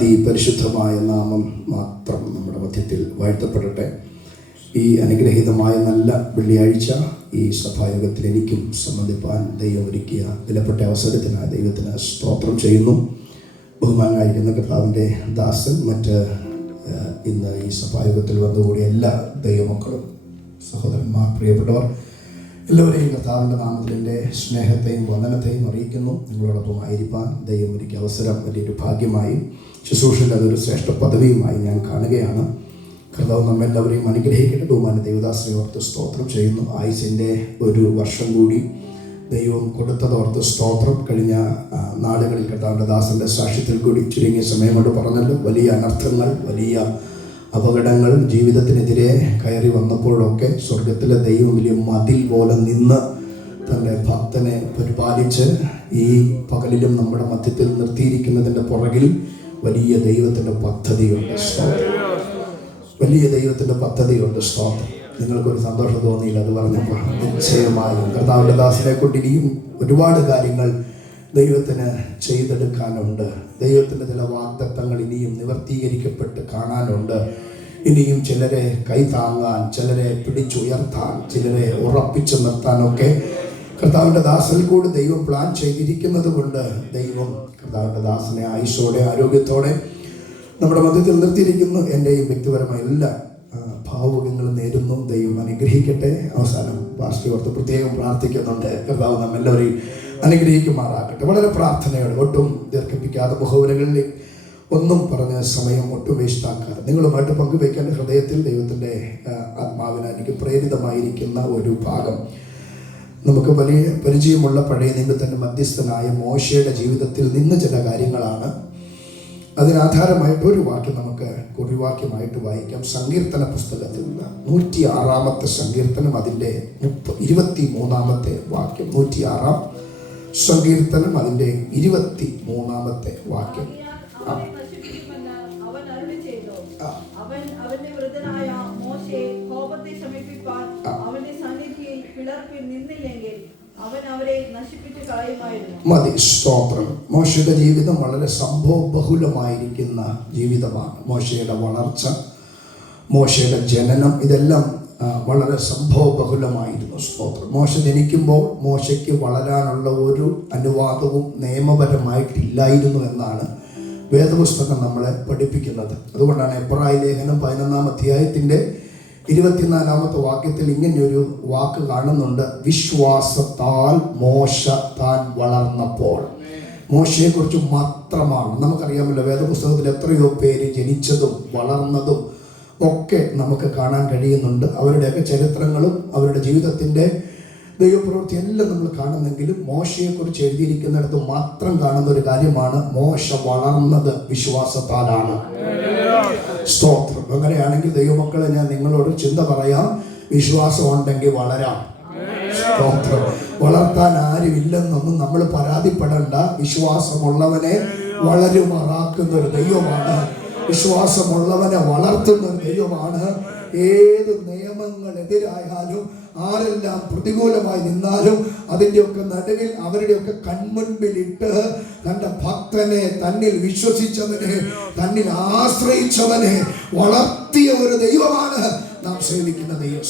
അതിപരിശുദ്ധമായ നാമം മാത്രം നമ്മുടെ മധ്യത്തിൽ വാഴ്ത്തപ്പെടട്ടെ. ഈ അനുഗ്രഹീതമായ നല്ല വെള്ളിയാഴ്ച ഈ സഭായോഗത്തിൽ എനിക്കും സംബന്ധിപ്പാൻ ദൈവം ഒരുക്കിയ വിലപ്പെട്ട അവസരത്തിനായി ദൈവത്തിന് സ്തോത്രം ചെയ്യുന്നു. ബഹുമാനായിരിക്കുന്ന കർത്താവിൻ്റെ ദാസൻ, മറ്റ് ഇന്ന് ഈ സഭായോഗത്തിൽ വന്നുകൂടിയ എല്ലാ ദൈവമക്കളും, സഹോദരന്മാർ, പ്രിയപ്പെട്ടവർ എല്ലാവരെയും കർത്താവിൻ്റെ നാമത്തിൽ എൻ്റെ സ്നേഹത്തെയും വന്ദനത്തെയും അറിയിക്കുന്നു. നിങ്ങളോടൊപ്പം ആയിരിക്കാൻ ദൈവം ഒരുക്കിയ അവസരം വലിയൊരു ഭാഗ്യമായി, ശുശ്രൂഷയിൽ അതൊരു ശ്രേഷ്ഠ പദവിയുമായി ഞാൻ കാണുകയാണ്. കർത്താവ് നമ്മെല്ലാവരെയും അനുഗ്രഹിക്കട്ടെ. ബഹുമാന ദൈവദാസനെ ഓർത്ത് സ്തോത്രം ചെയ്യുന്നു. ആയുസിൻ്റെ ഒരു വർഷം കൂടി ദൈവം കൊടുത്തതോർത്ത് സ്തോത്രം. കഴിഞ്ഞ നാളുകളിൽ കർത്താവിൻ്റെ ദാസൻ്റെ സാക്ഷ്യത്തിൽ കൂടി ചുരുങ്ങിയ സമയം കൊണ്ട് പറഞ്ഞല്ലോ, വലിയ അനർത്ഥങ്ങൾ, വലിയ അപകടങ്ങൾ ജീവിതത്തിനെതിരെ കയറി വന്നപ്പോഴൊക്കെ സ്വർഗത്തിലെ ദൈവം വലിയ മതിൽ പോലെ നിന്ന് തൻ്റെ ഭക്തനെ പരിപാലിച്ച് ഈ പകലിലും നമ്മുടെ മധ്യത്തിൽ നിർത്തിയിരിക്കുന്നതിൻ്റെ പുറകിൽ വലിയ ദൈവത്തിൻ്റെ പദ്ധതിയുണ്ട്. സ്തോത്രം. വലിയ ദൈവത്തിൻ്റെ പദ്ധതിയുണ്ട്. സ്തോത്രം. നിങ്ങൾക്കൊരു സന്തോഷം തോന്നിയില്ല അത് പറഞ്ഞപ്പോൾ? നിശ്ചയമായും കർത്താവിൻ്റെ ദാസനെ കൊണ്ട് ഇനിയും ഒരുപാട് കാര്യങ്ങൾ ദൈവത്തിന് ചെയ്തെടുക്കാനുണ്ട്. ദൈവത്തിൻ്റെ ചില വാഗ്ദത്തങ്ങൾ ഇനിയും നിവർത്തീകരിക്കപ്പെട്ട് കാണാനുണ്ട്. ഇനിയും ചിലരെ കൈതാങ്ങാൻ, ചിലരെ പിടിച്ചുയർത്താൻ, ചിലരെ ഉറപ്പിച്ചു നിർത്താനൊക്കെ കർത്താവിൻ്റെ ദാസനിൽ കൂടി ദൈവം പ്ലാൻ ചെയ്തിരിക്കുന്നത് കൊണ്ട് ദൈവം കർത്താവിൻ്റെ ദാസനെ ആയുസ്സോടെ ആരോഗ്യത്തോടെ നമ്മുടെ മധ്യത്തിൽ നിർത്തിയിരിക്കുന്നു. എൻ്റെയും വ്യക്തിപരമായ എല്ലാ ഭാവുകങ്ങളും നേരുന്നു. ദൈവം അനുഗ്രഹിക്കട്ടെ. അവസാനം പാസ്റ്റർ ഓർത്ത് പ്രത്യേകം പ്രാർത്ഥിക്കുന്നുണ്ട്. കർത്താവ് നമ്മെല്ലാവരെയും അനുഗ്രഹിക്കുമാറാകട്ടെ. വളരെ പ്രാർത്ഥനയോടെ, ഒട്ടും ദീർഘിപ്പിക്കാതെ, മുഖവുരകളിൽ ഒന്നും പറഞ്ഞ സമയം ഒട്ടും വേസ്റ്റാക്കാതെ നിങ്ങളുമായിട്ട് പങ്കുവയ്ക്കേണ്ട ഹൃദയത്തിൽ ദൈവത്തിൻ്റെ ആത്മാവിന് എനിക്ക് പ്രേരിതമായിരിക്കുന്ന ഒരു ഭാഗം, നമുക്ക് വലിയ പരിചയമുള്ള പഴയ നിയമത്തിൻ്റെ മധ്യസ്ഥനായ മോശയുടെ ജീവിതത്തിൽ നിന്ന് ചില കാര്യങ്ങളാണ്. അതിനാധാരമായിട്ട് ഒരു വാക്യം നമുക്ക് കുറിവാക്യമായിട്ട് വായിക്കാം. സങ്കീർത്തന പുസ്തകത്തിൽ 106 സങ്കീർത്തനം, അതിൻ്റെ 23 വാക്യം. 106 സങ്കീർത്തനം, അതിൻ്റെ 23 വാക്യം. മതി. സ്തോത്രം. മോശയുടെ ജീവിതം വളരെ സംഭവബഹുലമായിരിക്കുന്ന ജീവിതമാണ്. മോശയുടെ വളർച്ച, മോശയുടെ ജനനം, ഇതെല്ലാം വളരെ സംഭവബഹുലമായിരുന്നു. സ്തോത്രം. മോശ ജനിക്കുമ്പോൾ മോശയ്ക്ക് വളരാനുള്ള ഒരു അനുവാദവും നിയമപരമായിട്ടില്ലായിരുന്നു എന്നാണ് വേദപുസ്തകം നമ്മളെ പഠിപ്പിക്കുന്നത്. അതുകൊണ്ടാണ് എബ്രായ ലേഖനം 11 അധ്യായത്തിൻ്റെ 24 വാക്യത്തിൽ ഇങ്ങനെയൊരു വാക്ക് കാണുന്നുണ്ട്: വിശ്വാസത്താൽ മോശ താൻ വളർന്നപ്പോൾ. മോശയെക്കുറിച്ച് മാത്രമാണ് നമുക്കറിയാമല്ലോ. വേദപുസ്തകത്തിൽ എത്രയോ പേര് ജനിച്ചതും വളർന്നതും ഒക്കെ നമുക്ക് കാണാൻ കഴിയുന്നുണ്ട്. അവരുടെയൊക്കെ ചരിത്രങ്ങളും അവരുടെ ജീവിതത്തിൻ്റെ ദൈവപ്രവൃത്തി എല്ലാം നമ്മൾ കാണുന്നെങ്കിലും മോശയെക്കുറിച്ച് എഴുതിയിരിക്കുന്നിടത്ത് മാത്രം കാണുന്ന ഒരു കാര്യമാണ്: മോശ വളർന്നത് വിശ്വാസത്താലാണ്. സ്തോത്രം. അങ്ങനെയാണെങ്കിൽ ദൈവമക്കളെ, ഞാൻ നിങ്ങളോട് ചിന്ത പറയാം. വിശ്വാസം ഉണ്ടെങ്കിൽ വളരാം. സ്തോത്രം. വളർത്താൻ ആരുമില്ലെന്നൊന്നും നമ്മൾ പരാതിപ്പെടേണ്ട. വിശ്വാസമുള്ളവനെ വളരുമാറാക്കുന്ന ഒരു ദൈവമാണ്. വിശ്വാസമുള്ളവനെ വളർത്തുന്ന ഒരു ദൈവമാണ്. ഏത് നിയമങ്ങളെതിരായാലും, ആരെല്ലാം പ്രതികൂലമായി നിന്നാലും, അതിൻ്റെയൊക്കെ നടുവിൽ അവരുടെയൊക്കെ കൺമുൻപിലിട്ട് തൻ്റെ ഭക്തനെ, തന്നിൽ വിശ്വസിച്ചവനെ, തന്നിൽ ആശ്രയിച്ചവനെ വളർത്തിയ ഒരു ദൈവമാണ് നാം സേവിക്കുന്ന ദൈവം.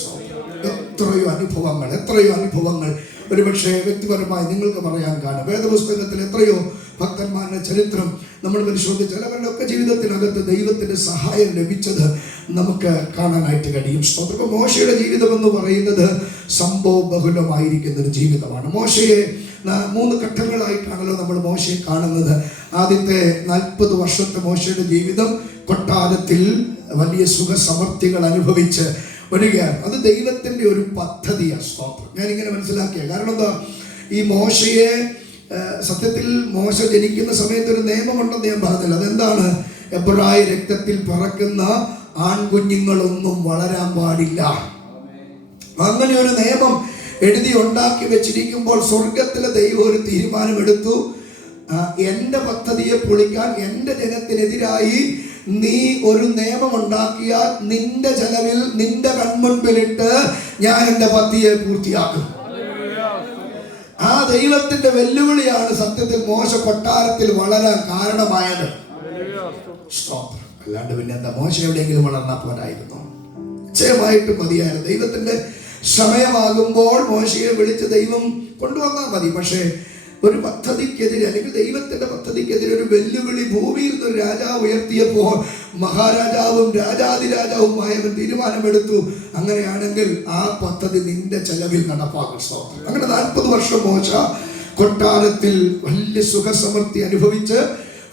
എത്രയോ അനുഭവങ്ങൾ ഒരുപക്ഷെ വ്യക്തിപരമായി നിങ്ങൾക്ക് പറയാൻ കാണും. വേദപുസ്തകത്തിൽ എത്രയോ ഭക്തന്മാരുടെ ചരിത്രം നമ്മൾ പരിശോധിച്ചാൽ അവരുടെ ഒക്കെ ജീവിതത്തിനകത്ത് ദൈവത്തിൻ്റെ സഹായം ലഭിച്ചത് നമുക്ക് കാണാനായിട്ട് കഴിയും. സ്തോത്രം. മോശയുടെ ജീവിതം എന്ന് പറയുന്നത് സംഭവബഹുലമായിരിക്കുന്ന ഒരു ജീവിതമാണ്. മോശയെ 3 ഘട്ടങ്ങളായിട്ടാണല്ലോ നമ്മൾ മോശയെ കാണുന്നത്. ആദ്യത്തെ 40 വർഷത്തെ മോശയുടെ ജീവിതം കൊട്ടാരത്തിൽ വലിയ സുഖസമൃദ്ധികൾ അനുഭവിച്ച് വരികയാണ്. അത് ദൈവത്തിൻ്റെ ഒരു പദ്ധതിയാണ്. സ്തോത്രം. ഞാനിങ്ങനെ മനസ്സിലാക്കിയ കാരണം എന്താ, ഈ മോശയെ സത്യത്തിൽ മോശ ജനിക്കുന്ന സമയത്ത് ഒരു നിയമമുണ്ടെന്ന് ഞാൻ പറഞ്ഞില്ല. അതെന്താണ്? എബ്രായ രക്തത്തിൽ പിറക്കുന്ന ആൺകുഞ്ഞുങ്ങളൊന്നും വളരാൻ പാടില്ല. അങ്ങനെ ഒരു നിയമം എഴുതി ഉണ്ടാക്കി വെച്ചിരിക്കുമ്പോൾ സ്വർഗത്തിലെ ദൈവം ഒരു തീരുമാനമെടുത്തു. എൻ്റെ പദ്ധതിയെ പൊളിക്കാൻ, എൻ്റെ ജനത്തിനെതിരായി നീ ഒരു നിയമം ഉണ്ടാക്കിയാൽ നിന്റെ ചെലവിൽ, നിന്റെ കൺമുൻപിലിട്ട് ഞാൻ എൻ്റെ പദ്ധതിയെ പൂർത്തിയാക്കും. ആ ദൈവത്തിന്റെ വെല്ലുവിളിയാണ് സത്യത്തിൽ മോശ കൊട്ടാരത്തിൽ വളരാൻ കാരണമായത്. സ്തോത്രം. അല്ലാണ്ട് പിന്നെ എന്താ, മോശ എവിടെയെങ്കിലും വളർന്നാ പോരായിരുന്നു? നിശ്ചയമായിട്ടും മതിയായിരുന്നു. ദൈവത്തിന്റെ സമയമാകുമ്പോൾ മോശയെ വിളിച്ച് ദൈവം കൊണ്ടുവന്നാൽ മതി. പക്ഷേ ഒരു പദ്ധതിക്കെതിരെ, അല്ലെങ്കിൽ ദൈവത്തിന്റെ പദ്ധതിക്കെതിരെ ഒരു വെല്ലുവിളി ഭൂമിയിൽ നിന്ന് രാജാവ് ഉയർത്തിയപ്പോൾ മഹാരാജാവും രാജാതിരാജാവുമായവൻ തീരുമാനമെടുത്തു, അങ്ങനെയാണെങ്കിൽ ആ പദ്ധതി നിന്റെ ചെലവിൽ നടപ്പാക്കും. അങ്ങനെ 40 വർഷം മോശ കൊട്ടാരത്തിൽ വലിയ സുഖസമൃദ്ധി അനുഭവിച്ച്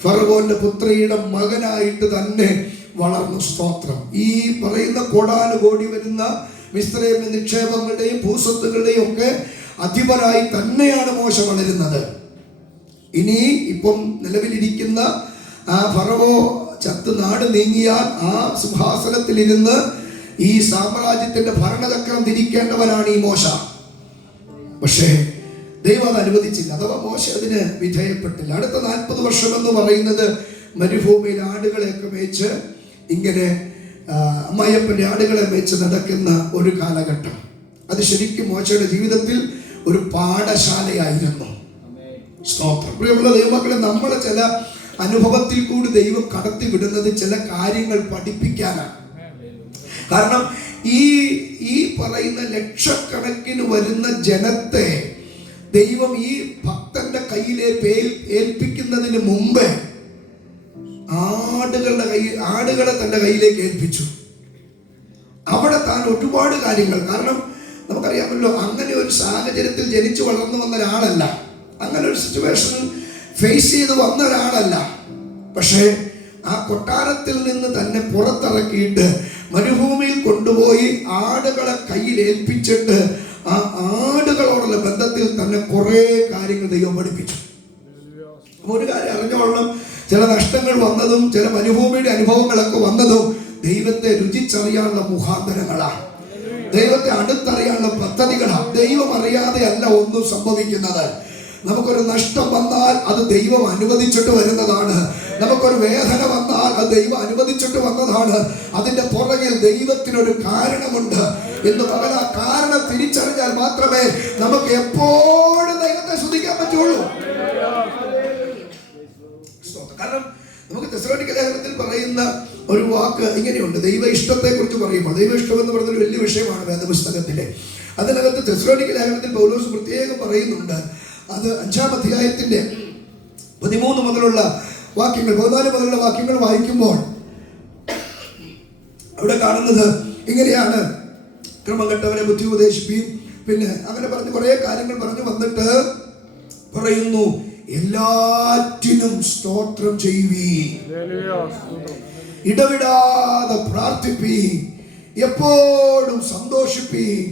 ഫറവോന്റെ പുത്രിയുടെ മകനായിട്ട് തന്നെ വളർന്നു. സ്തോത്രം. ഈ പറയുന്ന കോടാനുകോടി വരുന്ന മിസ്രൈം നിക്ഷേപങ്ങളുടെയും ഭൂസ്വത്തുകളുടെയും ഒക്കെ അധിപനായി തന്നെയാണ് മോശ വളരുന്നത്. ഇനി ഇപ്പം നിലവിലിരിക്കുന്ന ആ ഫറവോ ചത്ത് നാട് നീങ്ങിയാൽ ആ സിംഹാസനത്തിലിരുന്ന് ഈ സാമ്രാജ്യത്തിന്റെ ഭരണചക്രം തിരിക്കേണ്ടവനാണ് ഈ മോശ. പക്ഷേ ദൈവം അത് അനുവദിച്ചില്ല, അഥവാ മോശ അതിന് വിധേയപ്പെട്ടില്ല. അടുത്ത 40 വർഷം എന്ന് പറയുന്നത് മരുഭൂമിയിൽ ആടുകളെയൊക്കെ മേച്ച്, ഇങ്ങനെ അമ്മായിയപ്പൻ്റെ ആടുകളെ മേച്ച് നടക്കുന്ന ഒരു കാലഘട്ടം. അത് ശരിക്കും മോശയുടെ ജീവിതത്തിൽ ഒരു പാഠശാലയായിരുന്നു. സ്തോത്രം. പ്രിയമുള്ള ദൈവമക്കളെ, നമ്മളെ ചില അനുഭവത്തിൽ കൂടി ദൈവം കടത്തി വിടുന്നത് ചില കാര്യങ്ങൾ പഠിപ്പിക്കാനാണ്. കാരണം ഈ പറയുന്ന ലക്ഷക്കണക്കിന് വരുന്ന ജനത്തെ ദൈവം ഈ ഭക്തന്റെ കയ്യിലേക്ക് ഏൽപ്പിക്കുന്നതിന് മുമ്പ് ആടുകളെ തന്റെ കയ്യിലേക്ക് ഏൽപ്പിച്ചു. അവിടെ താൻ ഒരുപാട് കാര്യങ്ങൾ, കാരണം നമുക്കറിയാമല്ലോ, അങ്ങനെ ഒരു സാഹചര്യത്തിൽ ജനിച്ചു വളർന്നു വന്ന ഒരാളല്ല, അങ്ങനെ ഒരു സിറ്റുവേഷൻ ഫേസ് ചെയ്ത് വന്ന ഒരാളല്ല. പക്ഷേ ആ കൊട്ടാരത്തിൽ നിന്ന് തന്നെ പുറത്തിറക്കിയിട്ട് മരുഭൂമിയിൽ കൊണ്ടുപോയി ആടുകളെ കയ്യിൽ ഏൽപ്പിച്ചിട്ട് ആ ആടുകളോടുള്ള ബന്ധത്തിൽ തന്നെ കുറെ കാര്യങ്ങൾ ദൈവം പഠിപ്പിച്ചു. ഒരു കാര്യം അറിഞ്ഞോളണം, ചില നഷ്ടങ്ങൾ വന്നതും ചില മരുഭൂമിയുടെ അനുഭവങ്ങളൊക്കെ വന്നതും ദൈവത്തെ രുചിച്ചറിയാനുള്ള മുഖാന്തരങ്ങളാണ്, ദൈവത്തെ അടുത്തറിയാനുള്ള പദ്ധതികളാണ്. ദൈവം അറിയാതെ അല്ല ഒന്നും സംഭവിക്കുന്നത്. നമുക്കൊരു നഷ്ടം വന്നാൽ അത് ദൈവം അനുവദിച്ചിട്ട് വരുന്നതാണ്. നമുക്കൊരു വേദന വന്നാൽ അത് ദൈവം അനുവദിച്ചിട്ട് വന്നതാണ്. അതിന്റെ പുറകിൽ ദൈവത്തിനൊരു കാരണമുണ്ട് എന്ന് പകൽ ആ കാരണം തിരിച്ചറിഞ്ഞാൽ മാത്രമേ നമുക്ക് എപ്പോഴും ദൈവത്തെ സ്തുതിക്കാൻ പറ്റുള്ളൂ. കാരണം നമുക്ക് തെസ്സലോനിക്ക ലേഖനത്തിൽ പറയുന്ന ഒരു വാക്ക് ഇങ്ങനെയുണ്ട്, ദൈവ ഇഷ്ടത്തെ കുറിച്ച് പറയുമ്പോൾ. ദൈവ ഇഷ്ടം എന്ന് പറയുന്ന ഒരു വലിയ വിഷയമാണ് വേദപുസ്തകത്തിലെ. അതിനകത്ത് തെസ്സലോനിക്ക ലേഖനത്തിൽ പൗലോസ് പ്രത്യേകം പറയുന്നുണ്ട്. അത് 5-ാം അധ്യായത്തിന്റെ 13 മുതലുള്ള വാക്യങ്ങൾ, 14 മുതലുള്ള വാക്യങ്ങൾ വായിക്കുമ്പോൾ അവിടെ കാണുന്നത് ഇങ്ങനെയാണ്: ക്രമം കെട്ടവരെ ബുദ്ധി ഉപദേശിപ്പീൻ, പിന്നെ അങ്ങനെ പറഞ്ഞ് കുറെ കാര്യങ്ങൾ പറഞ്ഞു വന്നിട്ട് പറയുന്നു, എല്ലാറ്റിനും സ്തോത്രം ചെയ്യുവീൻ, ഇടവിടാതെ പ്രാർത്ഥിപ്പീൻ, എപ്പോഴും സന്തോഷിപ്പീൻ,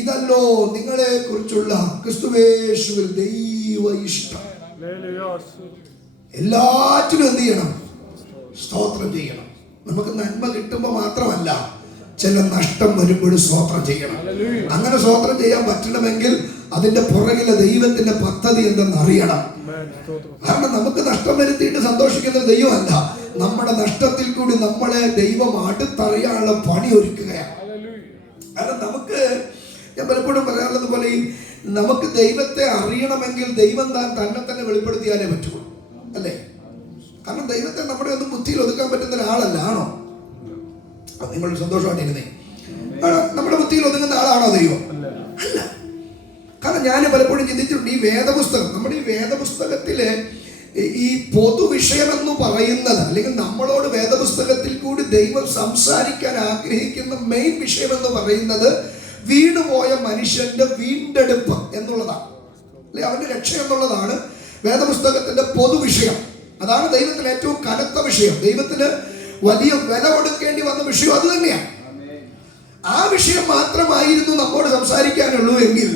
ഇതല്ലോ നിങ്ങളെ കുറിച്ചുള്ള ക്രിസ്തുവേശുവിൽ ദൈവ ഇഷ്ടം. എല്ലാറ്റിനും എന്ത് ചെയ്യണം? സ്തോത്രം ചെയ്യണം. നമുക്ക് നന്മ കിട്ടുമ്പോൾ മാത്രമല്ല, ചില നഷ്ടം വരുമ്പോഴും സ്തോത്രം ചെയ്യണം. അങ്ങനെ സ്തോത്രം ചെയ്യാൻ പറ്റണമെങ്കിൽ അതിന്റെ പുറകിലെ ദൈവത്തിന്റെ പദ്ധതി എന്തെന്ന് അറിയണം. കാരണം നമുക്ക് നഷ്ടം വരുത്തിയിട്ട് സന്തോഷിക്കുന്ന ദൈവമല്ല, നമ്മുടെ നഷ്ടത്തിൽ കൂടി നമ്മളെ ദൈവം അടുത്തറിയാനുള്ള പണി ഒരുക്കുകയാണ്. കാരണം നമുക്ക്, ഞാൻ പലപ്പോഴും പറയാറുള്ളത് പോലെ, നമുക്ക് ദൈവത്തെ അറിയണമെങ്കിൽ ദൈവം തന്നെ തന്നെ വെളിപ്പെടുത്തിയാലേ പറ്റുള്ളൂ, അല്ലേ? കാരണം ദൈവത്തെ നമ്മുടെ ഒന്നും ബുദ്ധിയിൽ ഒതുക്കാൻ പറ്റുന്ന ഒരാളല്ല. ആണോ? നിങ്ങൾ സന്തോഷമായിട്ടിരുന്നേ. നമ്മുടെ ബുദ്ധിയിൽ ഒതുങ്ങുന്ന ആളാണോ ദൈവം? അല്ല. കാരണം ഞാൻ പലപ്പോഴും ചിന്തിച്ചിട്ടുണ്ട്, ഈ വേദപുസ്തകം, നമ്മുടെ ഈ വേദപുസ്തകത്തിലെ ഈ പൊതുവിഷയമെന്ന് പറയുന്നത്, അല്ലെങ്കിൽ നമ്മളോട് വേദപുസ്തകത്തിൽ കൂടി ദൈവം സംസാരിക്കാൻ ആഗ്രഹിക്കുന്ന മെയിൻ വിഷയം എന്ന് പറയുന്നത് വീണുപോയ മനുഷ്യന്റെ വീണ്ടെടുപ്പ് എന്നുള്ളതാണ്, അല്ലെ? അവന്റെ രക്ഷ എന്നുള്ളതാണ് വേദപുസ്തകത്തിന്റെ പൊതുവിഷയം. അതാണ് ദൈവത്തിന് ഏറ്റവും കനത്ത വിഷയം. ദൈവത്തിന് വലിയ വില കൊടുക്കേണ്ടി വന്ന വിഷയം അത് തന്നെയാണ്. ആ വിഷയം മാത്രമായിരുന്നു നമ്മോട് സംസാരിക്കാനുള്ളൂ എങ്കിൽ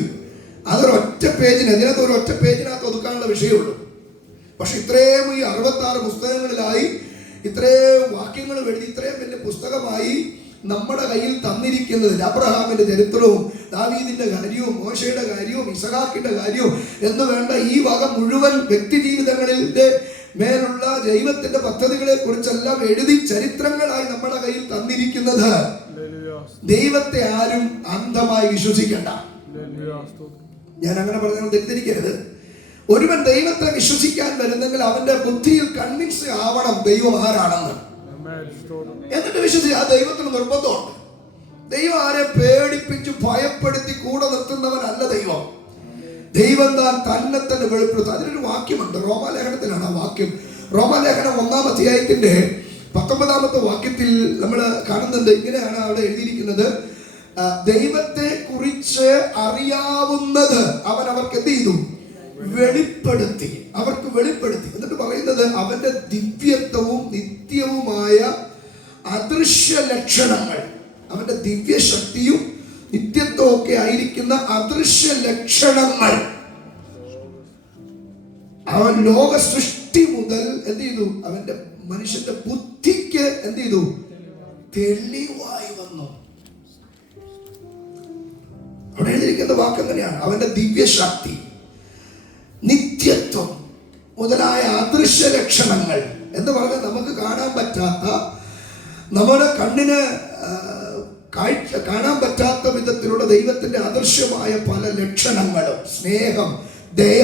അതൊരൊറ്റ പേജിന്, അതിനകത്ത് ഒരൊറ്റ പേജിനകത്ത് ഒതുക്കാനുള്ള വിഷയമുള്ളൂ. പക്ഷെ ഇത്രയും ഈ 66 പുസ്തകങ്ങളിലായി ഇത്രയും വാക്യങ്ങൾ എഴുതി ഇത്രയും വലിയ പുസ്തകമായി നമ്മുടെ കയ്യിൽ തന്നിരിക്കുന്നത് അബ്രഹാമിന്റെ ചരിത്രവും ദാവീദിന്റെ കാര്യവും മോശയുടെ കാര്യവും ഇസഹാക്കിന്റെ കാര്യവും എന്ന് വേണ്ട ഈ വക മുഴുവൻ വ്യക്തി ജീവിതങ്ങളിലെ മേലുള്ള ദൈവത്തിന്റെ പദ്ധതികളെ കുറിച്ചെല്ലാം എഴുതി ചരിത്രങ്ങളായി നമ്മുടെ കയ്യിൽ തന്നിരിക്കുന്നത്. ദൈവത്തെ ആരും അന്ധമായി വിശ്വസിക്കണ്ട. ഞാൻ അങ്ങനെ പറഞ്ഞാൽ തെറ്റിദ്ധരിക്കരുത്. ഒരുവൻ ദൈവത്തെ വിശ്വസിക്കാൻ വരുന്നെങ്കിൽ അവന്റെ ബുദ്ധിയിൽ കൺവിൻസ് ആവണം ദൈവം ആരാണെന്ന്. എന്നിട്ട് വിശ്വസിച്ച് ആ ദൈവത്തിന് നിർബന്ധമുണ്ട്. ദൈവം ആരെ പേടിപ്പിച്ച് ഭയപ്പെടുത്തി കൂടെ നിർത്തുന്നവനല്ല ദൈവം. ദൈവം താൻ തന്നെ തന്നെ വെളിപ്പെടുത്തും. അതിനൊരു വാക്യമുണ്ട്, റോമാലേഖനത്തിലാണ് ആ വാക്യം. റോമാലേഖനം 1-ാം അധ്യായത്തിന്റെ 19-ാമത്തെ വാക്യത്തിൽ നമ്മൾ കാണുന്നുണ്ട്. ഇങ്ങനെയാണ് അവിടെ എഴുതിയിരിക്കുന്നത്: ദൈവത്തെ കുറിച്ച് അറിയാവുന്നത് അവൻ അവർക്ക് എന്ത് ചെയ്തു? വെളിപ്പെടുത്തി. അവർക്ക് വെളിപ്പെടുത്തി. എന്നിട്ട് പറയുന്നത് അവന്റെ ദിവ്യത്വവും നിത്യവുമായ അദൃശ്യ ലക്ഷണങ്ങൾ, അവന്റെ ദിവ്യശക്തിയും നിത്യത്വം ഒക്കെ ആയിരിക്കുന്ന അദൃശ്യ ലക്ഷണങ്ങൾ അവൻ ലോക സൃഷ്ടി മുതൽ എന്ത് ചെയ്തു? അവന്റെ മനുഷ്യന്റെ ബുദ്ധിക്ക് എന്ത് ചെയ്തു? തെളിവായി വന്നു. അവിടെ എഴുതിയിരിക്കുന്ന വാക്ക് എങ്ങനെയാണ്? അവന്റെ ദിവ്യശക്തി, നിത്യത്വം മുതലായ അദൃശ്യ ലക്ഷണങ്ങൾ എന്ന് പറഞ്ഞാൽ നമുക്ക് കാണാൻ പറ്റാത്ത, നമ്മുടെ കണ്ണിന് കാണാൻ പറ്റാത്ത വിധത്തിലുള്ള ദൈവത്തിന്റെ അദൃശ്യമായ പല ലക്ഷണങ്ങളും, സ്നേഹം, ദയ,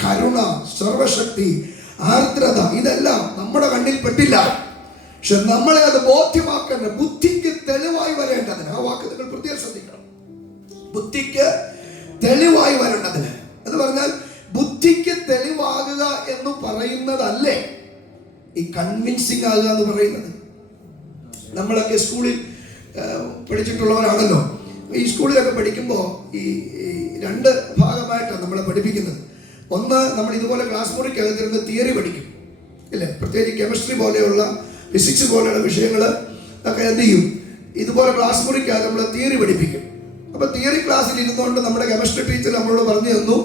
കരുണ, സർവശക്തി, ആർദ്രത, ഇതെല്ലാം നമ്മുടെ കണ്ണിൽ പെട്ടില്ല. പക്ഷെ നമ്മളെ അത് ബോധ്യമാക്കേണ്ട, ബുദ്ധിക്ക് തെളിവായി വരേണ്ടതിന്, ആ വാക്ക് നിങ്ങൾ പ്രത്യേകം ശ്രദ്ധിക്കണം, ബുദ്ധിക്ക് തെളിവായി വരേണ്ടതിന് എന്ന് പറഞ്ഞാൽ ബുദ്ധിക്ക് തെളിവാകുക എന്ന് പറയുന്നതല്ലേ ഈ കൺവിൻസിങ് ആകുക എന്ന് പറയുന്നത്. നമ്മളൊക്കെ സ്കൂളിൽ പഠിച്ചിട്ടുള്ളവരാണല്ലോ. ഈ സ്കൂളിലൊക്കെ പഠിക്കുമ്പോൾ ഈ 2 ഭാഗമായിട്ടാണ് നമ്മളെ പഠിപ്പിക്കുന്നത്. ഒന്ന്, നമ്മൾ ഇതുപോലെ ക്ലാസ് മുറിക്കകത്തിരുന്ന് തിയറി പഠിക്കും, ഇല്ലേ? പ്രത്യേകിച്ച് കെമിസ്ട്രി പോലെയുള്ള, ഫിസിക്സ് പോലെയുള്ള വിഷയങ്ങൾ ഒക്കെ എന്ത് ചെയ്യും? ഇതുപോലെ ക്ലാസ് മുറിക്കകത്ത് നമ്മൾ തിയറി പഠിപ്പിക്കും. അപ്പോൾ തിയറി ക്ലാസ്സിൽ ഇരുന്നുകൊണ്ട് നമ്മുടെ കെമിസ്ട്രി ടീച്ചർ നമ്മളോട് പറഞ്ഞു തന്നു,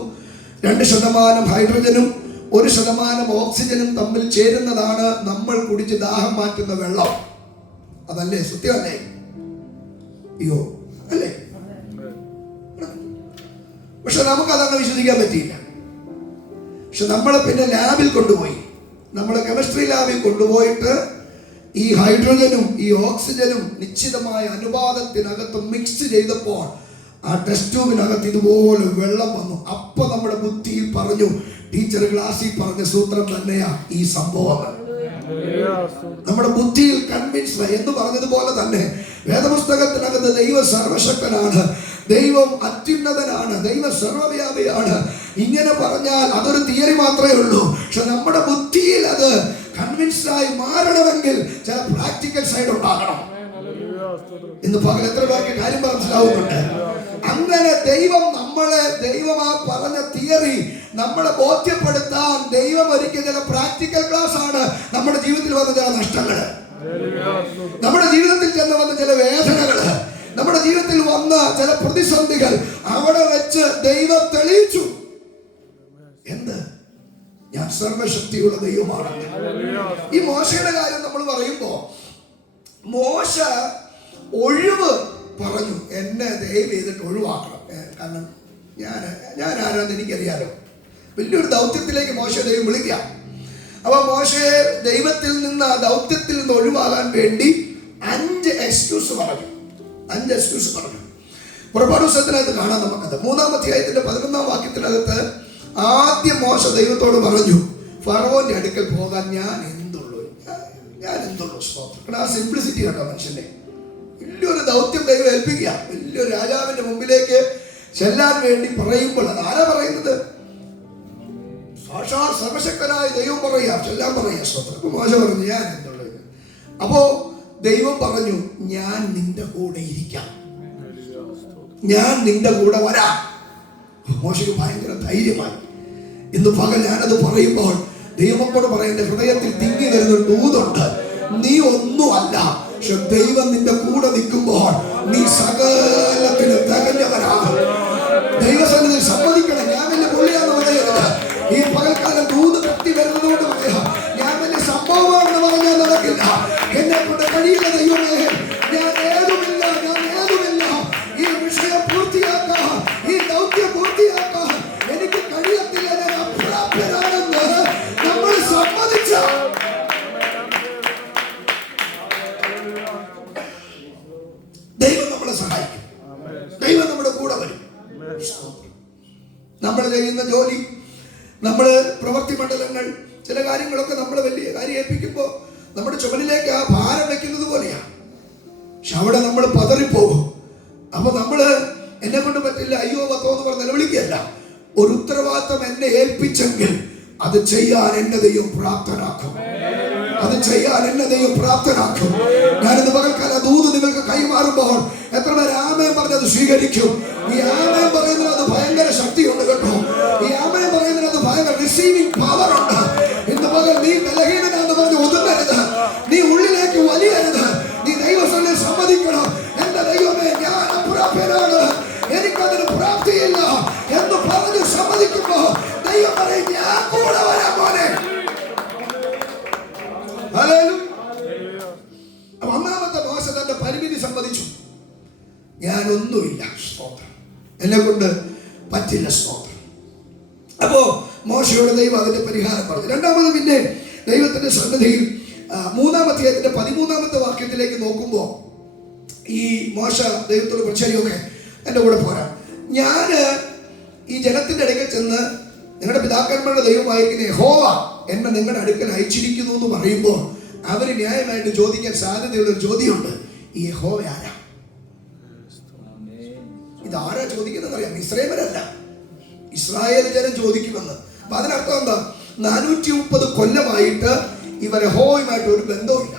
2% ഹൈഡ്രജനും 1% ഓക്സിജനും തമ്മിൽ ചേരുന്നതാണ് നമ്മൾ കുടിച്ച് ദാഹം മാറ്റുന്ന വെള്ളം. അതല്ലേ? സത്യമല്ലേ? അയ്യോ, അല്ലേ? പക്ഷെ നമുക്കതങ്ങ് വിശ്വസിക്കാൻ പറ്റിയില്ല. പക്ഷെ നമ്മൾ പിന്നെ ലാബിൽ കൊണ്ടുപോയി, നമ്മൾ കെമിസ്ട്രി ലാബിൽ കൊണ്ടുപോയിട്ട് ഈ ഹൈഡ്രജനും ഈ ഓക്സിജനും നിശ്ചിതമായ അനുപാതത്തിനകത്ത് മിക്സ് ചെയ്തപ്പോൾ ആ ടെസ്റ്റ് ട്യൂബിനകത്ത് ഇതുപോലെ വെള്ളം വന്നു. അപ്പൊ നമ്മുടെ ബുദ്ധിയിൽ പറഞ്ഞു, ടീച്ചർ ക്ലാസ്സിൽ പറഞ്ഞ സൂത്രം തന്നെയാ ഈ സംഭവങ്ങൾ. നമ്മുടെ ബുദ്ധിയിൽ കൺവിൻസ് എന്ന് പറഞ്ഞതുപോലെ തന്നെ വേദപുസ്തകത്തിനകത്ത് ദൈവം സർവശക്തനാണ്, ദൈവം അത്യുന്നതനാണ്, ദൈവം സർവ്വവ്യാപിയാണ്. ഇങ്ങനെ പറഞ്ഞാൽ അതൊരു തിയറി മാത്രമേ ഉള്ളൂ. പക്ഷെ നമ്മുടെ ബുദ്ധിയിൽ അത് കൺവിൻസ്ഡ് ആയി മാറണമെങ്കിൽ ചില പ്രാക്ടിക്കൽ സൈഡ് ഉണ്ടാകണം. ഇന്ന് പകൽ എത്ര പേർക്ക് കാര്യം മനസ്സിലാവുന്നുണ്ട്? അങ്ങനെ ദൈവം ആ പറഞ്ഞ തിയറി നമ്മളെ ബോധ്യപ്പെടുത്താൻ ദൈവം ഒരുക്കിയ ചില പ്രാക്ടിക്കൽ ക്ലാസ് ആണ് നമ്മുടെ ജീവിതത്തിൽ വന്ന ചില നഷ്ടങ്ങള്, നമ്മുടെ ജീവിതത്തിൽ ചെന്ന് വന്ന ചില വേദനകള്, നമ്മുടെ ജീവിതത്തിൽ വന്ന ചില പ്രതിസന്ധികൾ. അവിടെ വെച്ച് ദൈവം തെളിയിച്ചു, എന്ത്? ഞാൻ സർവശക്തിയുള്ള ദൈവമാണ്. ഈ മോശയുടെ കാര്യം നമ്മൾ പറയുമ്പോ, മോശ ഒഴിവ് പറഞ്ഞു, എന്നെ ദയവ് ചെയ്തിട്ട് ഒഴിവാക്കണം, കാരണം ഞാൻ ആരാന്ന് എനിക്കറിയാലോ. വലിയൊരു ദൗത്യത്തിലേക്ക് മോശ ദൈവം വിളിക്കാം. അപ്പൊ മോശയെ ദൈവത്തിൽ നിന്ന്, ആ ദൗത്യത്തിൽ നിന്ന് ഒഴിവാകാൻ വേണ്ടി 5 എക്സ്ക്യൂസ് പറഞ്ഞു. പുറപ്പാട് പുസ്തകത്തിനകത്ത് കാണാം നമുക്കത്. 3-ാം അധ്യായത്തിന്റെ 11-ാം വാക്യത്തിനകത്ത് ആദ്യം മോശ ദൈവത്തോട് പറഞ്ഞു, ഫറവോന്റെ അടുക്കൽ പോകാൻ ഞാൻ എന്തുള്ളൂ. ആ സിംപ്ലിസിറ്റി കേട്ടോ മനുഷ്യന്റെ. വലിയൊരു ദൗത്യം ദൈവം ഏൽപ്പിക്കുക, വലിയൊരു രാജാവിന്റെ മുമ്പിലേക്ക് ചെല്ലാൻ വേണ്ടി പറയുമ്പോൾ അത് ആരാ പറയുന്നത്? സാക്ഷാൽ സർവശക്തനായ ദൈവം പറയാ, ചെല്ലാൻ പറയാ. സ്വന്തം മോശ പറഞ്ഞു, ഞാൻ എന്തുള്ളൂ. അപ്പോ ദൈവം പറഞ്ഞു, ഞാൻ നിന്റെ കൂടെ ഇരിക്കാം, ഞാൻ നിന്റെ കൂടെ വരാം. മോശയ്ക്ക് ഭയങ്കര ധൈര്യമായി. ഇന്ന് പകൽ ഞാനത് പറയുമ്പോൾ ദൈവമോട് പറയേണ്ട, ഹൃദയത്തിൽ തിങ്ങി വരുന്ന ദൂതുണ്ട്. നീ ഒന്നുമല്ല, പക്ഷെ ദൈവം നിന്റെ കൂടെ നിൽക്കുമ്പോൾ നീ സകലത്തിന് തികഞ്ഞവനാണ്. ദൈവസന്നിധിയിൽ സമ്മതിക്കണം, ഞാൻ വലിയ പുള്ളിയാന്ന് പറയരുത്. ഈ പകൽക്കാലം ദൂത് കത്തി വരുന്നതുകൊണ്ട് പറയാം, ഞാൻ വലിയ സംഭവമാണെന്ന് പറഞ്ഞാൽ നടക്കില്ല. എന്നെ കൊണ്ട് കഴിയില്ല ദൈവമേ, ഞാൻ ഏതുമില്ല. ഈ വിഷയം പൂർത്തിയാക്കാം, ഈ ദൗത്യം പൂർത്തിയാക്കാം എനിക്ക് കഴിയത്തില്ല, ഞാൻ അപ്രാപ്യനാണെന്ന് നമ്മൾ സമ്മതിച്ച ദൈവം നമ്മളെ സഹായിക്കും, ദൈവം നമ്മുടെ കൂടെ വരും. നമ്മൾ ചെയ്യുന്ന ജോലി നമ്മൾ പ്രവൃത്തി മണ്ഡലങ്ങൾ ചില കാര്യങ്ങളൊക്കെ നമ്മൾ വലിയ കാര്യം ഏൽപ്പിക്കുമ്പോൾ നമ്മുടെ ചുമലിലേക്ക് ആ ഭാരം വെക്കുന്നത് പോലെയാണ്. പക്ഷെ അവിടെ നമ്മൾ പതറിപ്പോകും. അപ്പൊ നമ്മള് എന്നെ കൊണ്ട് പറ്റില്ല, അയ്യോ പത്തോ എന്ന് പറഞ്ഞ് നിലവിളിക്കുകയല്ല. ഒരു ഉത്തരവാദിത്തം എന്നെ ഏൽപ്പിച്ചെങ്കിൽ അത് ചെയ്യാൻ എന്നെ ദൈവം പ്രാപ്തനാക്കും. അത് ചെയ്യാൻ എന്നെ ദൈവം പ്രാപ്തനാക്കും. ഞാനിന്ന് പകൽക്കാല ദൂത് നിങ്ങൾക്ക് കൈമാറുമ്പോൾ എത്ര പേര് ആമേൻ പറഞ്ഞത് സ്വീകരിക്കും? ഈ ആമേൻ പറയുന്നത് അത് ഭയങ്കര ശക്തിയുണ്ട് കേട്ടോ. ഈ ആമേൻ പറയുന്നത് അത് ഭയങ്കര റിസീവിംഗ് പവർ ഉണ്ട്. ഇന്ന് പകൽ നീ ബലഹീനനാന്ന് പറഞ്ഞ് ഒതുങ്ങരുത്, നീ ഉള്ളിലേക്ക് വലിയരുത്, നീ ദൈവസന്നിധിയിൽ സമ്മതിക്കണം. എന്റെ ദൈവമേ, ഞാൻ അപ്രാപ്യനാണ്, എനിക്കതിന് പ്രാപ്തിയില്ല എന്ന് പറഞ്ഞ് സമ്മതിക്കുമ്പോ ദൈവം പറയും, ഞാൻ കൂടെ വരാൻ പോലെ. ഒന്നാമത്തെ മോശ തന്റെ പരിമിതി സമ്മതിച്ചു. ഞാനൊന്നുമില്ല, സ്തോത്രം, എന്നെ കൊണ്ട് പറ്റില്ല, സ്തോത്രം. അപ്പോ മോശയോട് ദൈവം അതിന്റെ പരിഹാരം പറഞ്ഞു. രണ്ടാമത് പിന്നെ ദൈവത്തിന്റെ സന്നിധിയിൽ 3-ാം അധ്യായത്തിന്റെ 13-ാമത്തെ വാക്യത്തിലേക്ക് നോക്കുമ്പോ ഈ മോശ ദൈവത്തോട് പ്രചരിയൊക്കെ എന്റെ കൂടെ പോരാ, ഞാന് ഈ ജനത്തിന്റെ അടുക്കൽ ചെന്ന് നിങ്ങളുടെ പിതാക്കന്മാരുടെ ദൈവമായിരിക്കുന്ന യഹോവ എന്നെ നിങ്ങളുടെ അടുക്കൽ അയച്ചിരിക്കുന്നു എന്ന് പറയുമ്പോൾ അവര് ന്യായമായിട്ട് ചോദിക്കാൻ സാധ്യതയുള്ള ഒരു ചോദ്യമുണ്ട്, ഈ യഹോവ ആരാ? ഇതാരാ ചോദിക്കുന്നത് അറിയാം? ഇസ്രായേലല്ല, ഇസ്രായേൽ ജനം ചോദിക്കുമെന്ന്. അപ്പൊ അതിനർത്ഥം എന്താ? 430 കൊല്ലമായിട്ട് ഇവർ യഹോവയുമായിട്ട് ഒരു ബന്ധവുമില്ല.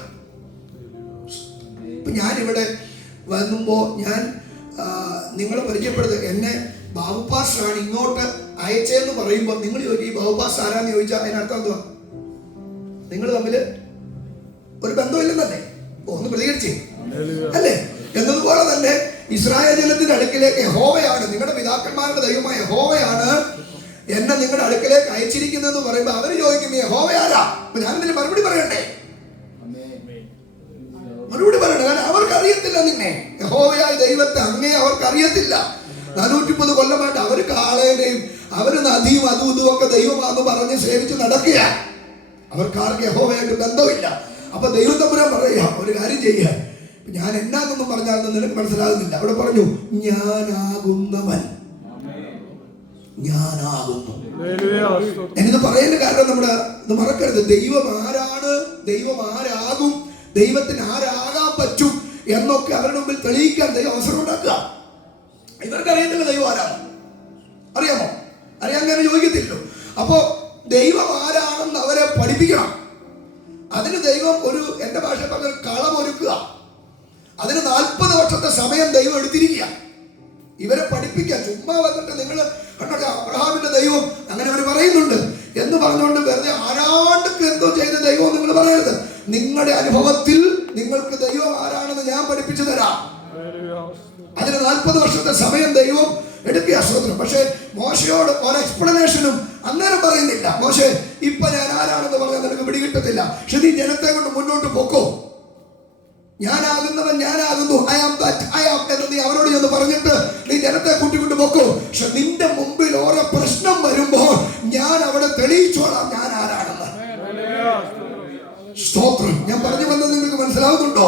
ഇപ്പൊ ഞാനിവിടെ വന്നുമ്പോ ഞാൻ നിങ്ങളെ പരിചയപ്പെടുത്തുക, എന്നെ ബാബുപാസ്റ്ററാണ് ഇങ്ങോട്ട് അയച്ചതെന്ന് പറയുമ്പോൾ നിങ്ങൾ ചോദിക്കും, ഈ ബാബുപാസ്റ്റർ ആരാന്ന് ചോദിച്ചാൽ അതിനർത്ഥം എന്തുവാ? നിങ്ങൾ തമ്മില് ഒരു ബന്ധമില്ലെന്നല്ലേ? ഒന്ന് പ്രതികരിച്ചേ അല്ലേ? എന്നതുപോലെ തന്നെ ഇസ്രായേൽ ജനത്തിന്റെ അടുക്കിലേക്ക് യഹോവയാണ്, നിങ്ങളുടെ പിതാക്കന്മാരുടെ ദൈവമായ യഹോവയാണ് എന്നെ നിങ്ങളുടെ അടുക്കിലേക്ക് അയച്ചിരിക്കുന്നതെന്ന് പറയുമ്പോൾ അവര് ചോദിക്കും, യഹോവ ആരാ? അപ്പൊ ഞാനെന്തിന് മറുപടി പറയണ്ടേ? മറുപടി പറയണ്ട. കാരണം അവർക്ക് അറിയത്തില്ല നിന്നെ, യഹോവയായ ദൈവത്തെ അങ്ങേ അവർക്ക് അറിയത്തില്ല. 430 കൊല്ലമായിട്ട് അവര് കാളേനെയും അവര് നദിയും അതും ഇതും ഒക്കെ ദൈവമാണെന്ന് പറഞ്ഞ് സേവിച്ച് നടക്കുക. അവർക്കാർക്ക് യഹോവയായിട്ട് ബന്ധമില്ല. അപ്പൊ ദൈവം തമ്പുരാൻ പറയുക, ഒരു കാര്യം ചെയ്യുക, ഞാൻ എന്നാന്നൊന്നും പറഞ്ഞാലൊന്നും നിനക്ക് മനസ്സിലാകുന്നില്ല. അവിടെ പറഞ്ഞു, ഞാനാകുന്നവൻ, ഞാനാകുന്നു. എന്നിത് പറയുന്ന കാരണം നമ്മുടെ ഇത് മറക്കരുത്. ദൈവം ആരാണ്, ദൈവം ആരാകും, ദൈവത്തിന് ആരാകാൻ പറ്റും എന്നൊക്കെ അവരുടെ മുമ്പിൽ തെളിയിക്കാൻ ദൈവം അവസരം ഉണ്ടാക്കുക. ഇവർക്കറിയത്തില്ല ദൈവം ആരാണ്. അറിയാമോ? അറിയാൻ കാരണം ചോദിക്കത്തില്ലോ. അപ്പോ ദൈവം ആരാണെന്ന് അവരെ പഠിപ്പിക്കണം. അതിന് ദൈവം ഒരു, എന്റെ ഭാഷ പറഞ്ഞ കളം ഒരുക്കുക. അതിന് 40 വർഷത്തെ സമയം ദൈവം എടുത്തിരിക്കുക ഇവരെ പഠിപ്പിക്കാൻ. ചുമ്മാ വന്നിട്ട് നിങ്ങൾ കണ്ടോ അബ്രഹാമിന്റെ ദൈവം അങ്ങനെ അവർ പറയുന്നുണ്ട് എന്ന് പറഞ്ഞുകൊണ്ട് വെറുതെ ആരാണ്ടൊക്കെ എന്തോ ചെയ്ത ദൈവം നിങ്ങൾ പറയരുത്. നിങ്ങളുടെ അനുഭവത്തിൽ നിങ്ങൾക്ക് ദൈവം ആരാണെന്ന് ഞാൻ പഠിപ്പിച്ചു തരാം. അതിന് 40 വർഷത്തെ സമയം ദൈവം എടുക്കുക, സ്തോത്രം. പക്ഷെ മോശയോട് ഒരു എക്സ്പ്ലനേഷനും അന്നേരം പറയുന്നില്ല. മോശെ, ഇപ്പൊ ഞാൻ ആരാണെന്ന് പറഞ്ഞാൽ നിനക്ക് പിടികിട്ടത്തില്ല. പക്ഷെ നീ ജനത്തെ കൊണ്ട് മുന്നോട്ട് പൊക്കോ, ഞാനാകുന്നവൻ ഞാനാകുന്നു, I am that I am എന്ന് നീ അവരോട് ചെന്ന് പറഞ്ഞിട്ട് നീ ജനത്തെ കൂട്ടിക്കൊണ്ട് പൊക്കോ. പക്ഷെ നിന്റെ മുമ്പിൽ ഓരോ പ്രശ്നം വരുമ്പോൾ ഞാൻ അവിടെ തെളിയിച്ചോളാം ഞാൻ ആരാണെന്ന്. സ്തോത്രം. ഞാൻ പറഞ്ഞു വന്നത് നിങ്ങൾക്ക് മനസ്സിലാവുന്നുണ്ടോ?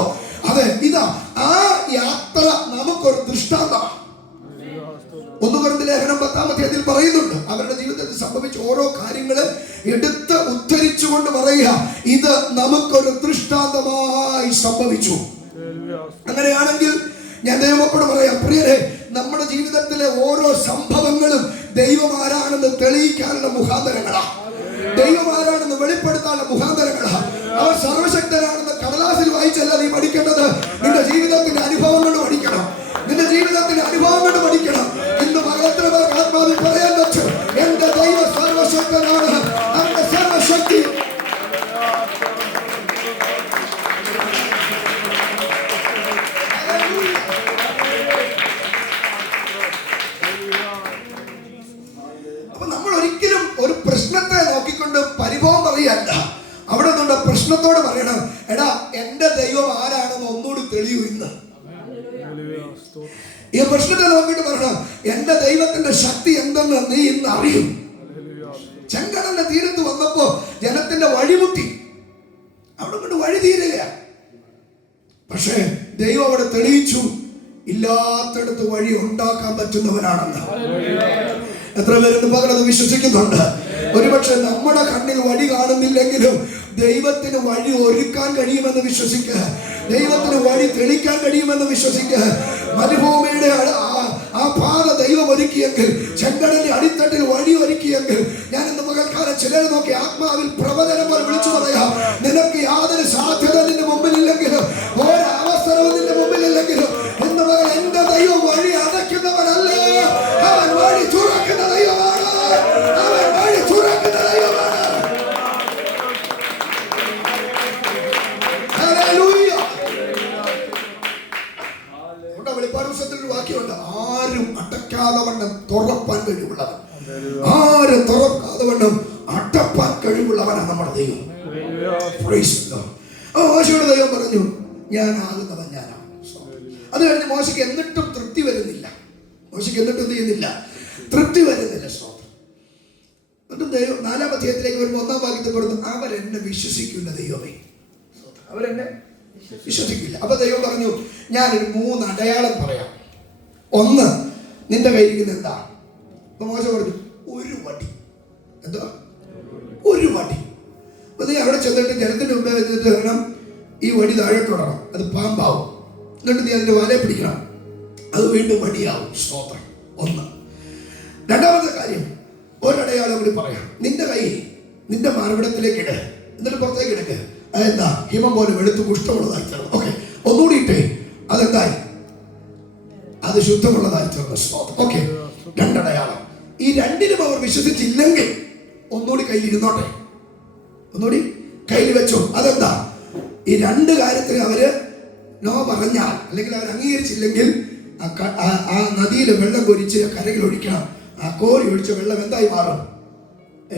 അതെ, ഇതാ ആ യാത്ര നമുക്കൊരു ദൃഷ്ടാന്തമാണ്. 1 കൊരിന്ത്യർ ലേഖനം 10-ാം അധ്യായത്തിൽ പറയുന്നുണ്ട്, അവരുടെ ജീവിതത്തിൽ സംഭവിച്ച ഓരോ കാര്യങ്ങള് എടുത്ത് ഉദ്ധരിച്ചുകൊണ്ട് പറയുക, ഇത് നമുക്കൊരു ദൃഷ്ടാന്തമായി സംഭവിച്ചു. അങ്ങനെയാണെങ്കിൽ ഞാൻ ദൈവമക്കളോട് പറയാം, പ്രിയരെ, നമ്മുടെ ജീവിതത്തിലെ ഓരോ സംഭവങ്ങളും ദൈവം ആരാണെന്ന് തെളിയിക്കാനുള്ള മുഖാന്തരങ്ങളാ, ദൈവം ആരാണെന്ന് വെളിപ്പെടുത്താനുള്ള മുഖാന്തരങ്ങളാ. അവർ സർവശക്തനാണെന്ന് കടലാസിൽ വായിച്ചല്ല നീ പഠിക്കേണ്ടത്. നിന്റെ ജീവിതത്തിന്റെ അനുഭവങ്ങൾ പഠിക്കണം, നിന്റെ ജീവിതത്തിന്റെ അനുഭവങ്ങൾ പഠിക്കണം. ഇന്ന് എത്ര പേർക്ക് ആത്മാവിൽ പറയാൻ പറ്റും, എന്റെ ദൈവം സർവശക്തനാണ്, അവന്റെ സർവശക്തി. അപ്പൊ നമ്മൾ ഒരിക്കലും ഒരു പ്രശ്നത്തെ നോക്കിക്കൊണ്ട് പരിഭവം പറയല്ല. അവിടെ നിന്നുള്ള പ്രശ്നത്തോട് പറയണം, എടാ എന്റെ ദൈവം ആരാണെന്ന് ഒന്നുകൂടി തെളിയൂ. ഇന്ന് ഈ പ്രശ്നത്തെ നോക്കിയിട്ട് പറയണം, എന്റെ ദൈവത്തിന്റെ ശക്തി എന്തെന്ന് നീ ഇന്ന് അറിയും. ചെങ്കടലിന്റെ തീരത്ത് വന്നപ്പോ ജനത്തിന്റെ വഴിമുട്ടി, അവിടെ കൊണ്ട് വഴി തീരുക. പക്ഷേ ദൈവം അവിടെ തെളിയിച്ചു, ഇല്ലാത്തടത്ത് വഴി ഉണ്ടാക്കാൻ പറ്റുന്നവനാണെന്ന്. എത്ര പേര് പകരം വിശ്വസിക്കുന്നുണ്ട്? ഒരുപക്ഷെ നമ്മുടെ കണ്ണിൽ വഴി കാണുന്നില്ലെങ്കിലും ദൈവത്തിന് വഴി ഒരുക്കാൻ കഴിയുമെന്ന് വിശ്വസിക്കുക. ദൈവത്തിന് വഴി തെളിക്കാൻ കഴിയുമെന്ന് വിശ്വസിക്കുക. മരുഭൂമിയുടെ ആ പാത ദൈവം ഒരുക്കിയെങ്കിൽ, ചെങ്കടലിന്റെ അടിത്തട്ടിൽ വഴി ഒരുക്കിയെങ്കിൽ, ഞാൻ ഇന്ന് പകൽക്കാലം ചിലരെ നോക്കി ആത്മാവിൽ പ്രവചനം പോലെ വിളിച്ചു പറയാം, നിനക്ക് യാതൊരു സാധ്യത നിന്റെ മുമ്പിലില്ലെങ്കിലും, ഒരവസരവും നിന്റെ മുമ്പിലില്ലെങ്കിലും, ഇന്ന് പകൽ എന്റെ ദൈവം വഴി അടയ്ക്കുന്നവനല്ല, അവൻ വഴി തുറക്കുന്ന ദൈവമാണ്. അവൻ വഴി തുറക്കുന്ന ദൈവമാണ്. വെളിപ്പാട് പുസ്തകത്തിൽ വാക്യമുണ്ട്, ആരും അടയ്ക്കാതെ വണ്ണം തുറപ്പാൻ കഴിവുള്ളവൻ. ആരും തുറക്കാതെ വണ്ണം അടപ്പാൻ കഴിവുള്ളവനാണ് നമ്മുടെ ദൈവം. മോശയുടെ ദൈവം പറഞ്ഞു, ഞാൻ ആകുന്നവൻ ഞാനാണ്. അത് കഴിഞ്ഞ് മോശയ്ക്ക് എന്നിട്ടും തൃപ്തി വരുന്നില്ല. മോശയ്ക്ക് എന്നിട്ടും എന്ത് ചെയ്യുന്നില്ല? തൃപ്തി വരുന്നില്ല. എന്നിട്ടും ദൈവം 4-ാം അധ്യായത്തിലേക്ക് വരുമ്പോൾ 1-ാം വാക്യത്തിൽ പറഞ്ഞു, അവരെന്നെ വിശ്വസിക്കില്ല ദൈവമേ, അവരെന്നെ വിശ്വസിക്കില്ല. അപ്പൊ ദൈവം പറഞ്ഞു, ഞാനൊരു 3 അടയാളം പറയാം. ഒന്ന്, നിന്റെ കയ്യിരിക്കുന്ന എന്താ? അപ്പൊ മോശ പറഞ്ഞു, ഒരു വടി. എന്താ? ഒരു വടി. അപ്പൊ നീ അവിടെ ചെന്നിട്ട് ജനത്തിന്റെ മുമ്പേ വെച്ചിട്ട് വേണം ഈ വടി താഴോട്ടിടണം. അത് പാമ്പാവും. എന്നിട്ട് നീ അതിന്റെ വല പിടിക്കണം. അത് വീണ്ടും വടിയാവും. സ്തോത്രം. ഒന്ന്. രണ്ടാമത്തെ കാര്യം, ഒരടയാളം കൂടി പറയാം. നിന്റെ കൈ നിന്റെ മാർവിടത്തിലേക്ക് ഇട്, എന്നിട്ട് പുറത്തേക്ക് എടുക്കുക. അതെന്താ? ഹിമം പോലെ വെളുത്ത് പുഷ്ടമുള്ളതായി തീർന്നു. ഓക്കെ, ഒന്നുകൂടി ഇട്ടേ. അതെന്തായി? അത് ശുദ്ധമുള്ളതായി തീർന്നു. ഓക്കെ, 2 അടയാളം. ഈ 2നും അവർ വിശ്വസിച്ചില്ലെങ്കിൽ ഒന്നുകൂടി കയ്യിൽ ഇരുന്നോട്ടെ, ഒന്നുകൂടി കയ്യിൽ വെച്ചോ. അതെന്താ? ഈ 2 കാര്യത്തിന് അവര് നോ പറഞ്ഞാൽ, അല്ലെങ്കിൽ അവർ അംഗീകരിച്ചില്ലെങ്കിൽ, ആ നദിയിലെ വെള്ളം കൊരിച്ച് കരയിൽ ഒഴിക്കണം. ആ കോരി ഒഴിച്ച വെള്ളം എന്തായി മാറും?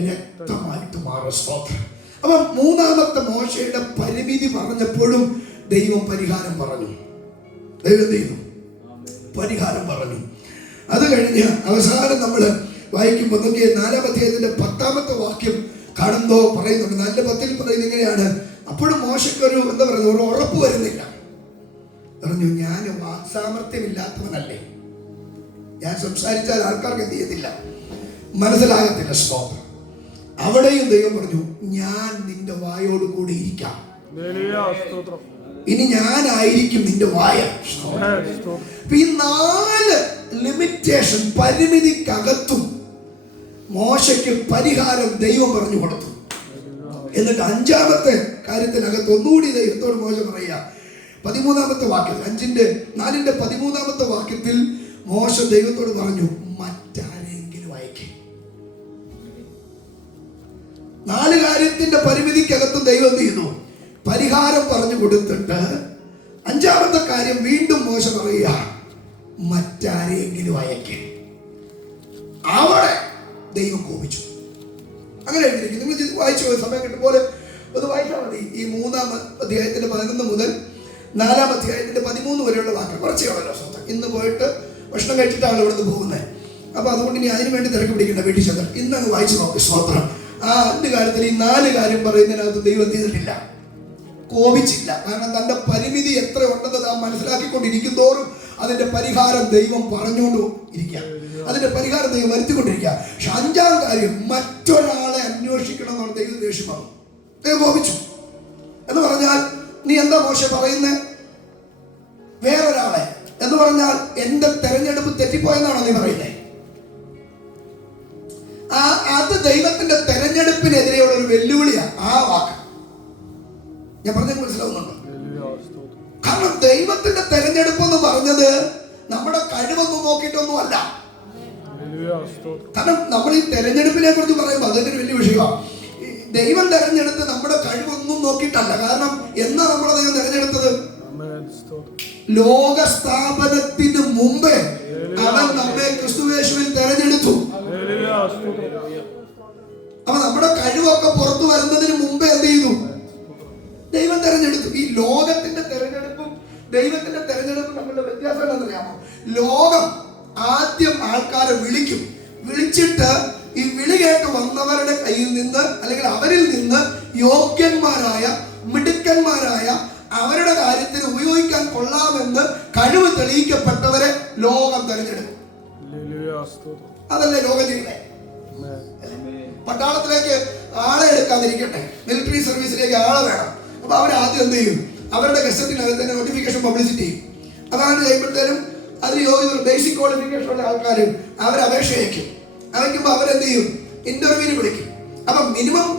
രക്തമായിട്ട് മാറും. സ്തോത്രം. അപ്പൊ 3-ാമത്തെ മോശയുടെ പരിമിതി പറഞ്ഞപ്പോഴും ദൈവം പരിഹാരം പറഞ്ഞു. ദൈവം ചെയ്തു, പരിഹാരം പറഞ്ഞു. അത് കഴിഞ്ഞ് അവസാനം നമ്മൾ വായിക്കുമ്പോൾ 4-ാം അധ്യായത്തിന്റെ 10-ാമത്തെ വാക്യം കാണുമ്പോ പറയുന്നുണ്ട്. 4:10 പറയുന്നത് ഇങ്ങനെയാണ്, അപ്പോഴും മോശയ്ക്കൊരു എന്താ പറയുന്നത്, ഒരു ഉറപ്പ് വരുന്നില്ല. പറഞ്ഞു, ഞാൻ വാക്സാമർത്ഥ്യമില്ലാത്തവനല്ലേ, ഞാൻ സംസാരിച്ചാൽ ആൾക്കാർക്ക് എന്ത് ചെയ്യത്തില്ല, മനസ്സിലാകത്തില്ല. സ്തോത്രം. അവിടെയും ദൈവം പറഞ്ഞു, ഞാൻ നിന്റെ വായോട് കൂടി ഇരിക്കാം. ഇനി ഞാനായിരിക്കും നിന്റെ വായ. ഈ 4 ലിമിറ്റേഷൻ, പരിമിതിക്കകത്തും മോശയ്ക്ക് പരിഹാരം ദൈവം പറഞ്ഞു കൊടുത്തു. എന്നിട്ട് 5-ാമത്തെ കാര്യത്തിനകത്ത് ഒന്നുകൂടി ദൈവത്തോട് മോശ പറയുക. 13-ാമത്തെ വാക്യത്തിൽ, 4-ന്റെ 13-ാമത്തെ വാക്യത്തിൽ മോശ ദൈവത്തോട് പറഞ്ഞു, മറ്റാരെങ്കിലും അയക്കേ. 4 കാര്യത്തിന്റെ പരിമിതിക്കകത്ത് ദൈവം എന്ത് ചെയ്യുന്നു? പരിഹാരം പറഞ്ഞു കൊടുത്തിട്ട് 5-ാമത്തെ കാര്യം വീണ്ടും മോശ പറയുക, മറ്റാരെങ്കിലും അയക്കേ. അവിടെ ദൈവം കോപിച്ചു. അങ്ങനെ എഴുതിയിരിക്കും. നിങ്ങൾ വായിച്ചു സമയം കിട്ടുമ്പോൾ അത് വായിച്ചാൽ മതി. ഈ 3-ാം അധ്യായത്തിന്റെ 11 മുതൽ 4-ാം അധ്യായത്തിന്റെ 13 വരെയുള്ള വാക്യം കുറച്ചേ ഉള്ളല്ലോ. സ്വന്തം ഇന്ന് പോയിട്ട് ഭക്ഷണം കഴിച്ചിട്ടാണ് ഇവിടെ നിന്ന് പോകുന്നത്. അപ്പൊ അതുകൊണ്ട് ഇനി അതിനു വേണ്ടി തിരക്ക് പിടിക്കേണ്ട, വീട്ടിൽ ചെന്നാൽ ഇന്നങ്ങ് വായിച്ചു നോക്കി. സ്തോത്രം. ആ 5 കാര്യത്തിൽ ഈ 4 കാര്യം പറയുന്നതിനകത്ത് ദൈവം ചെയ്തിട്ടില്ല, കോപിച്ചില്ല. കാരണം തന്റെ പരിമിതി എത്ര ഉണ്ടെന്ന് താൻ മനസ്സിലാക്കിക്കൊണ്ടിരിക്കും തോറും അതിന്റെ പരിഹാരം ദൈവം പറഞ്ഞുകൊണ്ട് ഇരിക്കുക, അതിന്റെ പരിഹാരം ദൈവം വരുത്തിക്കൊണ്ടിരിക്കുക. പക്ഷെ 5-ാം കാര്യം, മറ്റൊരാളെ അന്വേഷിക്കണം എന്നാണ് ദൈവം ദേഷ്യം വന്നു. ദൈവം കോപിച്ചു എന്ന് പറഞ്ഞാൽ, നീ എന്താ മോശം പറയുന്നത്? വേറൊരാളെ എന്ന് പറഞ്ഞാൽ എന്റെ തെരഞ്ഞെടുപ്പ് തെറ്റിപ്പോയെന്നാണോ നീ പറയുന്നത്? അത് ദൈവത്തിന്റെ തെരഞ്ഞെടുപ്പിനെതിരെയുള്ള ഒരു വെല്ലുവിളിയാണ് ആ വാക്ക്. ഞാൻ പറഞ്ഞത് മനസ്സിലാവുന്നുണ്ടോ? കാരണം ദൈവത്തിന്റെ തെരഞ്ഞെടുപ്പ് എന്ന് പറഞ്ഞത് നമ്മുടെ കഴിവൊന്നും നോക്കിയിട്ടൊന്നും അല്ല. കാരണം നമ്മൾ ഈ തെരഞ്ഞെടുപ്പിനെ കുറിച്ച് പറയുമ്പോൾ അതൊരു വലിയ വിഷയമാണ്. ദൈവം തെരഞ്ഞെടുത്ത് നമ്മുടെ കഴിവൊന്നും നോക്കിയിട്ടല്ല. കാരണം എന്നാ നമ്മളെ ദൈവം തെരഞ്ഞെടുത്തത്? ലോക സ്ഥാപനത്തിന് മുമ്പേ അവൻ നമ്മെ ക്രിസ്തുയേശുവിൽ തെരഞ്ഞെടുത്തു. അപ്പൊ നമ്മുടെ കഴിവൊക്കെ പുറത്തു വരുന്നതിന് മുമ്പേ എന്ത് ചെയ്തു? ദൈവം തെരഞ്ഞെടുത്തു. ഈ ലോകത്തിന്റെ തെരഞ്ഞെടുപ്പും ദൈവത്തിന്റെ തെരഞ്ഞെടുപ്പും തമ്മിലുള്ള വ്യത്യാസം എന്താണെന്നറിയാമോ? ലോകം ആദ്യം ആൾക്കാരെ വിളിക്കും. വിളിച്ചിട്ട് ഈ വിളി കേട്ട് വന്നവരുടെ കയ്യിൽ നിന്ന്, അല്ലെങ്കിൽ അവരിൽ നിന്ന് യോഗ്യന്മാരായ, മിടുക്കന്മാരായ, അവരുടെ കാര്യത്തിന് ഉപയോഗിക്കാൻ കൊള്ളാമെന്ന് കഴിവ് തെളിയിക്കപ്പെട്ടവരെ ലോകം തെരഞ്ഞെടുക്കും. അതല്ലേ ലോകം ചെയ്യുന്നത്? പട്ടാളത്തിലേക്ക് ആളെ എടുക്കാതിരിക്കട്ടെ, മിലിറ്ററി സർവീസിലേക്ക് ആളെ വേണം. അപ്പൊ അവരാദ്യം എന്ത് ചെയ്യും? അവരുടെ ഗസറ്റിനകത്ത് തന്നെ നോട്ടിഫിക്കേഷൻ പബ്ലിസിറ്റി ചെയ്യും. അതാണ് കഴിയുമ്പോഴത്തേനും അതിന് യോഗ്യത ബേസിക് ക്വാളിഫിക്കേഷൻ ഉള്ള ആൾക്കാരും അവർ അപേക്ഷ അയക്കും. അയക്കുമ്പോൾ അവരെന്ത് ചെയ്യും? ഇന്റർവ്യൂവിന് വിളിക്കും. അപ്പൊ മിനിമം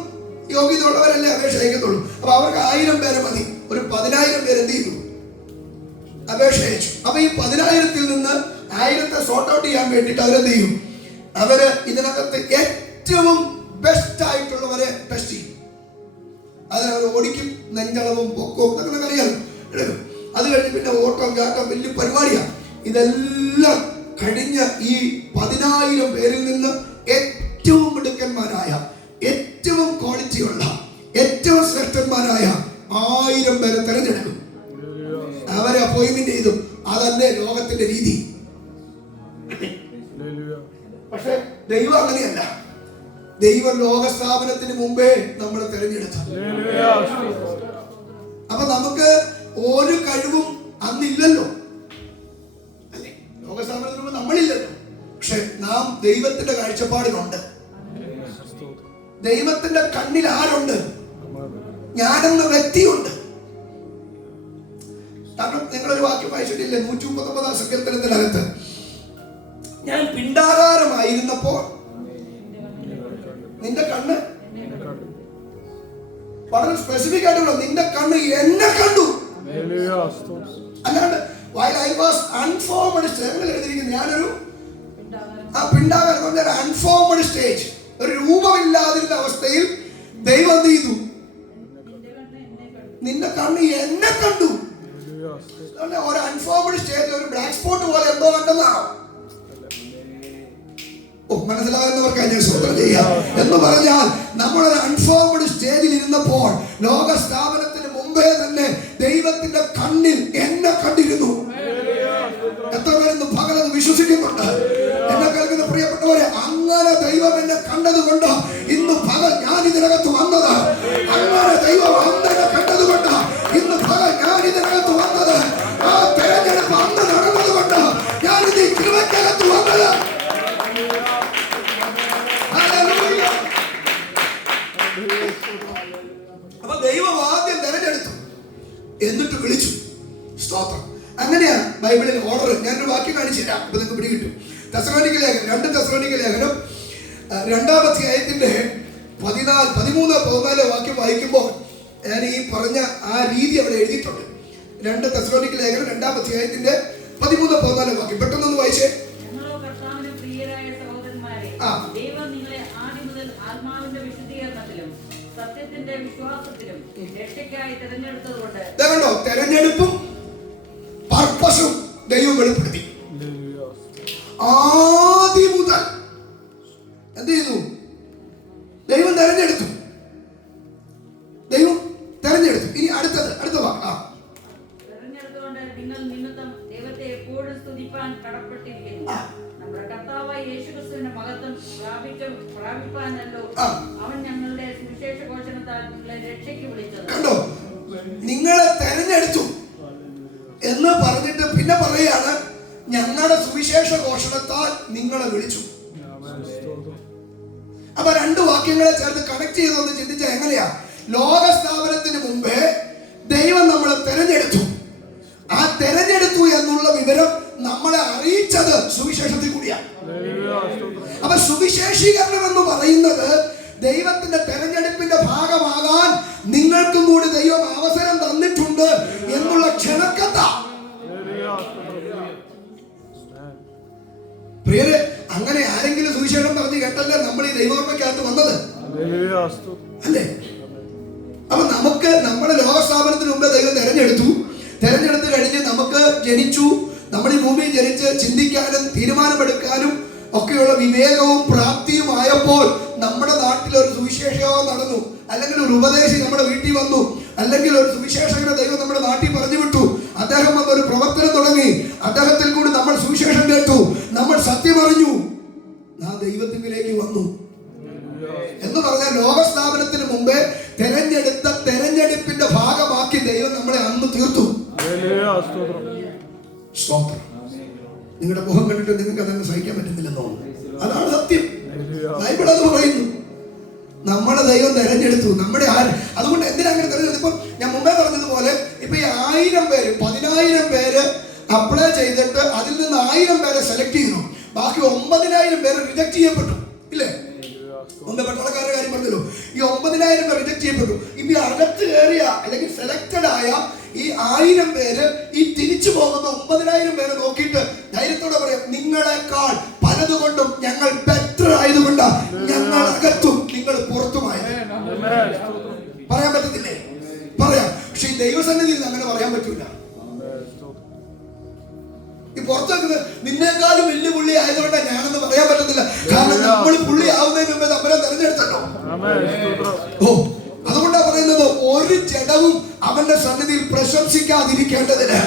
യോഗ്യത ഉള്ളവരല്ലേ അപേക്ഷ അയക്കത്തുള്ളൂ. അപ്പൊ അവർക്ക് 1000 പേരെ മതി. ഒരു 10,000 പേര് എന്ത് ചെയ്തു? അപേക്ഷ അയച്ചു. അപ്പൊ ഈ 10,000-ൽ നിന്ന് 1000-ത്തെ സോർട്ട് ഔട്ട് ചെയ്യാൻ വേണ്ടിയിട്ട് അവരെന്ത് ചെയ്യും? അവര് ഇതിനകത്ത് ഏറ്റവും ബെസ്റ്റ് ആയിട്ടുള്ളവരെ ടെസ്റ്റ് ചെയ്യും. അതിനവർ ഓടിക്കും, നെഞ്ചളവും പൊക്കവും ഇതൊക്കെ അറിയാം എടുക്കും. അത് കഴിഞ്ഞ് പിന്നെ ഓട്ടം ചാട്ടം വലിയ പരിപാടിയാണ്. ഇതെല്ലാം കഴിഞ്ഞ ഈ 10,000 പേരിൽ നിന്ന് ഏറ്റവും മിടുക്കന്മാരായ, ഏറ്റവും ക്വാളിറ്റിയുള്ള, ഏറ്റവും ശ്രേഷ്ഠന്മാരായ 1000 പേരെ തെരഞ്ഞെടുക്കും. അവരെ അപ്പോയിന്റ്മെന്റ് ചെയ്തു. അതല്ലേ ലോകത്തിന്റെ രീതി. പക്ഷെ ദൈവം അങ്ങനെയല്ല. ദൈവം ലോകസ്ഥാപനത്തിന് മുമ്പേ നമ്മളെ തെരഞ്ഞെടുത്തു. അപ്പൊ നമുക്ക് ഒരു കഴിവും അന്നില്ലല്ലോ, അല്ലേ? ലോകസ്ഥാപനത്തിന് മുമ്പ് നമ്മളില്ലല്ലോ. പക്ഷെ നാം ദൈവത്തിന്റെ കാഴ്ചപ്പാടിലുണ്ട്. ദൈവത്തിന്റെ കണ്ണിൽ ആരുണ്ട്? ഞാനെന്ന വ്യക്തിയുണ്ട്. കാരണം നിങ്ങളൊരു വാക്യം വായിച്ചിട്ടില്ലേ? 139-ാം സങ്കീർത്തനത്തിനകത്ത് ഞാൻ പിണ്ടാകാരമായിരുന്നപ്പോൾ നിന്റെ കണ്ണ്, വളരെ സ്പെസിഫിക് ആയിട്ടുള്ള നിന്റെ കണ്ണ് എന്നെ കണ്ടു. അല്ലാണ്ട് while I was unformed stage എഴുതിയിരിക്കുന്നു. ഞാനൊരു പിണ്ടാകാരം അൺഫോംഡ് സ്റ്റേജ്, ഒരു രൂപമില്ലാതിരുന്ന അവസ്ഥയിൽ ദൈവം എന്ത് ചെയ്തു? നിന്റെ കണ്ണ് എന്നെ കണ്ടു. ഒരു അൺഫോംഡ് സ്റ്റേജ്, ഒരു ബ്ലാക്ക് സ്പോട്ട് പോലെ എന്തോ കണ്ടെന്നാണോ? മനസ്സിലാകുന്നവർക്കായി ഞാൻ സ്വന്തം ചെയ്യാം എന്ന് പറഞ്ഞാൽ, നമ്മളൊരു അൺഫോംഡ് സ്റ്റേജിൽ ഇരുന്നപ്പോൾ ലോക സ്ഥാപനത്തിന് മുമ്പേ തന്നെ ദൈവത്തിന്റെ കണ്ണിൽ എന്നെ കണ്ടിരുന്നു. എത്ര പേരെന്ന് പകലത് വിശ്വസിക്കുന്നുണ്ട്? എന്നെ കേൾക്കുന്ന പ്രിയപ്പെട്ടവരെ, അങ്ങനെ ദൈവം എന്നെ കണ്ടത് കൊണ്ട് ഇന്ന് പകൽ ഞാൻ ഇതിനകത്ത് വന്നത്. അങ്ങനെ ദൈവം അന്നെ കണ്ടത് കൊണ്ട് ഇന്ന് പകൽ ഞാൻ ഇതിനകത്ത് വന്നത്. ആ തെരഞ്ഞെടുപ്പ് അന്ന് നടന്നത് കൊണ്ട് ഞാൻ ഇത് കൃപയ്ക്കകത്ത് വന്നത്. അപ്പൊ ദൈവം ആദ്യം തെരഞ്ഞെടുത്തു, എന്നിട്ട് വിളിച്ചു. സ്തോത്രം. അങ്ങനെയാണ് ബൈബിളിൽ ഓർഡർ. ഞാനൊരു വാക്യം കാണിച്ചു തരാം, അപ്പൊ നിങ്ങൾക്ക് പിടികിട്ടും. തെസ്സലോനിക്ക ലേഖനം, 2 തെസ്സലോനിക്ക ലേഖനം 2-ാം അധ്യായത്തിന്റെ 13-14 വാക്യം വായിക്കുമ്പോൾ ഞാൻ ഈ പറഞ്ഞ ആ രീതി അവിടെ എഴുതിയിട്ടുണ്ട്. 2 തെസ്സലോനിക്ക ലേഖനം 2-ാം അധ്യായത്തിന്റെ 13-14 വാക്യം പെട്ടെന്നൊന്ന് വായിച്ചേ. തെരഞ്ഞെടുപ്പും പർപ്പസും ദൈവം വെളിപ്പെടുത്തി. ആദ്യം മുതൽ എന്ത് ചെയ്തു? ദൈവം തെരഞ്ഞെടുത്തു. ദൈവം തെരഞ്ഞെടുത്തു. ഇനി അടുത്ത തെരഞ്ഞെടുത്തുകൊണ്ട് നിങ്ങൾ നിമിത്തം ദൈവത്തെ എപ്പോഴും സ്തുതിപ്പാൻ കടപ്പെട്ടിരിക്കുന്നു. നമ്മുടെ കർത്താവായ യേശുക്രിസ്തുവിന്റെ മഹത്വം പ്രാപിപ്പാനല്ലോ അവൻ ഞങ്ങളുടെ സുവിശേഷ ഘോഷണത്താൽ നിങ്ങളെ രക്ഷയ്ക്ക് വിളിച്ചത്. കണ്ടോ? നിങ്ങളെ തെരഞ്ഞെടുത്തു എന്ന് പറഞ്ഞിട്ട് പിന്നെ പറയാണ്, ഞങ്ങളുടെ സുവിശേഷ ഘോഷണത്താൽ നിങ്ങളെ വിളിച്ചു. അപ്പൊ 2 വാക്യങ്ങളെ ചേർത്ത് കണക്ട് ചെയ്തൊന്ന് ചിന്തിച്ചാൽ എങ്ങനെയാ? ലോക സ്ഥാപനത്തിന് മുമ്പേ ദൈവം നമ്മളെ തെരഞ്ഞെടുത്തു. ആ തെരഞ്ഞെടുത്തു എന്നുള്ള വിവരം നമ്മളെ അറിയിച്ചത് സുവിശേഷത്തിൽ കൂടിയാണ്. അപ്പൊ സുവിശേഷീകരണം എന്ന് പറയുന്നത് ദൈവത്തിന്റെ തെരഞ്ഞെടുപ്പിന്റെ ഭാഗമാകാൻ നിങ്ങൾക്കും കൂടി ദൈവം അവസരം തന്നിട്ടുണ്ട് എന്നുള്ള ക്ഷണക്കഥ. പ്രിയരെ, അങ്ങനെ ആരെങ്കിലും സുവിശേഷം പറഞ്ഞ് കേട്ടല്ലേ നമ്മൾ ഈ ദൈവകർമ്മയ്ക്കകത്ത് വന്നത്, അല്ലേ? അപ്പൊ നമുക്ക് നമ്മുടെ ലോകസ്ഥാപനത്തിന് മുമ്പേ ദൈവം തെരഞ്ഞെടുത്ത് കഴിഞ്ഞ് നമുക്ക് ജനിച്ചു. നമ്മൾ ഈ ഭൂമിയിൽ ജനിച്ച് ചിന്തിക്കാനും തീരുമാനമെടുക്കാനും ഒക്കെയുള്ള വിവേകവും പ്രാപ്തിയും ആയപ്പോൾ നമ്മുടെ നാട്ടിൽ ഒരു സുവിശേഷയോഗം നടന്നു, അല്ലെങ്കിൽ ഒരു ഉപദേശി നമ്മുടെ വീട്ടിൽ വന്നു, അല്ലെങ്കിൽ ഒരു സുവിശേഷകനെ ദൈവം നമ്മുടെ നാട്ടിൽ പറഞ്ഞു വിട്ടു. അദ്ദേഹം വന്നൊരു പ്രവർത്തനം തുടങ്ങി. അദ്ദേഹത്തിൽ കൂടി നമ്മൾ സുവിശേഷം കേട്ടു, നമ്മൾ സത്യം അറിഞ്ഞു, നാം ദൈവത്തിലേക്ക് വന്നു എന്ന് പറഞ്ഞാൽ ലോകസ്ഥാപനത്തിന് മുമ്പേ തെരഞ്ഞെടുപ്പിന്റെ ഭാഗമാക്കി ദൈവം നമ്മളെ അന്ന് തീർത്തു. നിങ്ങളുടെ മുഖം കണ്ടിട്ട് നിങ്ങൾക്ക് അതങ്ങ് സഹിക്കാൻ പറ്റുന്നില്ലെന്നോ? അതാണ് സത്യം. ബൈബിൾ അത് പറയുന്നു. നമ്മളെ ദൈവം തെരഞ്ഞെടുത്തു. നമ്മുടെ അതുകൊണ്ട് എന്തിനാ അങ്ങനെ തെരഞ്ഞെടുത്തു? ഇപ്പം ഞാൻ മുമ്പേ പറഞ്ഞതുപോലെ ഇപ്പൊ ഈ 1000 പേര് 10000 പേര് അപ്ലൈ ചെയ്തിട്ട് അതിൽ നിന്ന് 1000 പേരെ സെലക്ട് ചെയ്തു. ബാക്കി 9000 പേര് റിജക്ട് ചെയ്യപ്പെട്ടു. ഇല്ലേ? മുമ്പേ പട്ടാളക്കാരുടെ കാര്യം പറഞ്ഞല്ലോ. ഈ 9000 പേർ റിജക്ട് ചെയ്യപ്പെട്ടു. ഇപ്പൊ ഈ അകത്ത് കയറിയ അല്ലെങ്കിൽ സെലക്റ്റഡ് ആയ ഈ 1000 പേര് ഈ തിരിച്ചു പോകുന്ന 9000 പേരെ നോക്കിയിട്ട് ധൈര്യത്തോടെ പറയാം, നിങ്ങളെക്കാൾ പലതുകൊണ്ടും ഞങ്ങൾ ബെറ്റർ ആയതുകൊണ്ട് ഞങ്ങൾ അകത്തും നിങ്ങൾ പുറത്തുമായത്. പറയാൻ പറ്റത്തില്ലേ? പറയാം. പക്ഷെ ഈ ദൈവസന്നിധിയിൽ അങ്ങനെ പറയാൻ പറ്റൂല. ഈ പുറത്തേക്ക് നിന്നേക്കാളും വലിയ പുള്ളി ആയതുകൊണ്ട് ഞാനെന്ന് പറയാൻ പറ്റത്തില്ല. കാരണം നമ്മൾ പുള്ളി ആവുന്നതിന് മുമ്പ് നമ്മളെ തെരഞ്ഞെടുത്തല്ലോ. അതുകൊണ്ടാ പറയുന്നത്, ഒരു ജഡവും അവന്റെ സന്നിധിയിൽ പ്രശംസിക്കാതിരിക്കേണ്ടതിന്.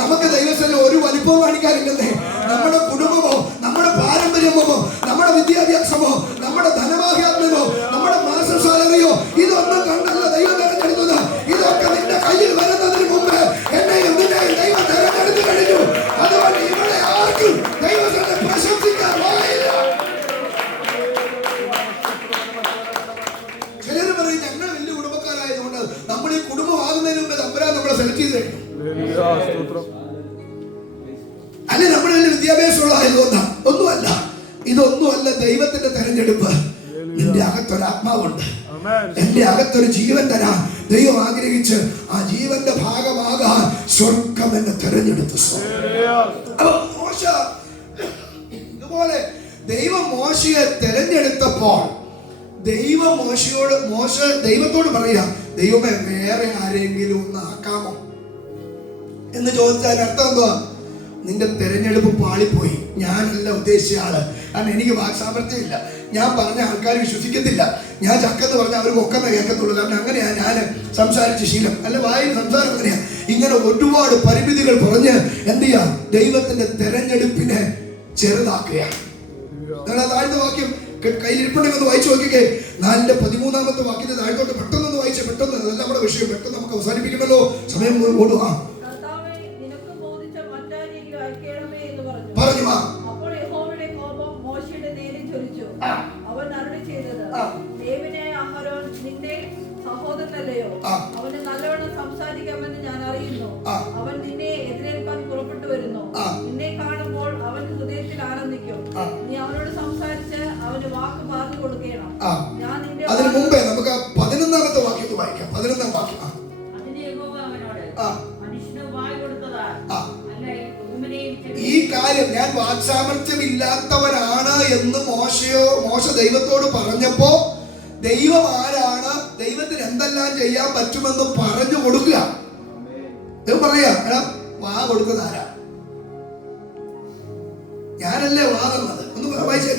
നമുക്ക് ദൈവസന്നിധിയിൽ ഒരു വലിപ്പവും കാണിക്കാനില്ലെന്നേ. നമ്മുടെ കുടുംബമോ നമ്മുടെ പാരമ്പര്യമോ നമ്മുടെ വിദ്യാഭ്യാസമോ നമ്മുടെ ധനമാഹാത്മ്യമോ നമ്മുടെ മാസം സാലറിയോ ഇതൊന്നും കണ്ടല്ല ദൈവം തെരഞ്ഞെടുത്തത്. ഇതൊക്കെ നിന്റെ കയ്യിൽ വരുന്നതിന് മുമ്പ് എന്നെയും നിന്നെയും ദൈവം തെരഞ്ഞെടുത്തു കഴിഞ്ഞു. അതുകൊണ്ട് ഇവിടെ ആർക്കും ദൈവത്തെ പ്രശംസിക്കാൻ വായില്ല. ചിലര് പറയും ഞങ്ങൾ വലിയ കുടുംബക്കാരായതുകൊണ്ട് നമ്മൾ ഈ കുടുംബമാകുന്നതിന് മുമ്പ് തമ്പുരാൻ നമ്മളെ സെലക്ട് ചെയ്ത് കഴിഞ്ഞു. അല്ലെ നമ്മൾ വലിയ വിദ്യാഭ്യാസമുള്ള ആയതുകൊണ്ടാ? ഒന്നുമല്ല. ഇതൊന്നുമല്ല ദൈവത്തിന്റെ തെരഞ്ഞെടുപ്പ്. നിന്റെ അകത്തൊരു ആത്മാവുണ്ട്. എന്റെ അകത്തൊരു ജീവൻ തരാൻ ദൈവം ആഗ്രഹിച്ച് ആ ജീവന്റെ ഭാഗമാകാൻ സ്വർഗം എന്നെ തെരഞ്ഞെടുത്തു. അപ്പൊ മോശ ഇതുപോലെ ദൈവം മോശയെ തെരഞ്ഞെടുത്തപ്പോൾ മോശ ദൈവത്തോട് പറയാ, ദൈവമേ വേറെ ആരെങ്കിലും ഒന്ന് ആക്കാമോ എന്ന് ചോദിച്ചാൽ അർത്ഥം എന്തുവാ? നിന്റെ തെരഞ്ഞെടുപ്പ് പാളിപ്പോയി. ഞാനല്ല ഉദ്ദേശിച്ച ആള്. കാരണം എനിക്ക് വാക്സാമർത്ഥ്യം ഇല്ല. ഞാൻ പറഞ്ഞ ആൾക്കാർ വിശ്വസിക്കത്തില്ല. ഞാൻ ചക്കെന്ന് പറഞ്ഞാൽ അവർ കൊക്കെന്ന് കേൾക്കത്തുള്ളൂ. കാരണം അങ്ങനെയാ ഞാൻ സംസാരിച്ച ശീലം. അല്ല, വായിൽ സംസാരം അങ്ങനെയാ. ഇങ്ങനെ ഒരുപാട് പരിമിതികൾ പറഞ്ഞ് എന്ത് ചെയ്യാ? ദൈവത്തിന്റെ തെരഞ്ഞെടുപ്പിനെ ചെറുതാക്കുകയാണ്. നിങ്ങൾ താഴ്ന്ന വാക്യം കയ്യിലിരിപ്പുണ്ടെങ്കിൽ ഒന്ന് വായിച്ചു നോക്കിക്കേ. 4:13 വാക്യത്തെ താഴ്ത്തോട്ട് പെട്ടെന്ന് വായിച്ചേ. പെട്ടെന്ന്, അതല്ല നമ്മുടെ വിഷയം. പെട്ടെന്ന് നമുക്ക് അവസാനിപ്പിക്കുമല്ലോ, സമയം ഓടുക. പറഞ്ഞു. അപ്പോൾ യഹോവയുടെ കോപം മോശയുടെ നേരെ ജ്വലിച്ചു. അവൻ അരുളി ചെയ്തത്, ലേവ്യനായ അഹരോൻ നിന്റെ സഹോദരനല്ലയോ? അവന് നല്ലവണ്ണം സംസാരിക്കാമെന്ന് ഞാൻ അറിയുന്നു. അവൻ നിന്നെ എതിരേൽപ്പാൻ പുറപ്പെട്ടു വരുന്നു. നിന്നെ കാണുമ്പോൾ അവൻ ഹൃദയത്തിൽ ആനന്ദിക്കും. നീ അവനോട് സംസാരിച്ച് അവന് വാക്ക് പറഞ്ഞു കൊടുക്കണം. ഞാൻ നിന്റെ അതിനു മുമ്പേ നമുക്ക് 11ാമത്തെ വാക്യം വായിക്കാം. 11ാം വാക്യം. അതിന് യഹോവ അവനോട്, മനുഷ്യന് വായ് കൊടുത്തതാ ഈ കാര്യം ഞാൻ വാക്സാമർത്ഥ്യമില്ലാത്തവനാണ് എന്ന് മോശ ദൈവത്തോട് പറഞ്ഞപ്പോ ദൈവം ആരാണ്, ദൈവത്തിന് എന്തെല്ലാം ചെയ്യാൻ പറ്റുമെന്ന് പറഞ്ഞു കൊടുക്കുക. ദൈവം പറയാ, എടാ വാ കൊടുത്തത് ആരാ? ഞാനല്ലേ വാ തന്നത്. ഒന്ന് വായിച്ചാ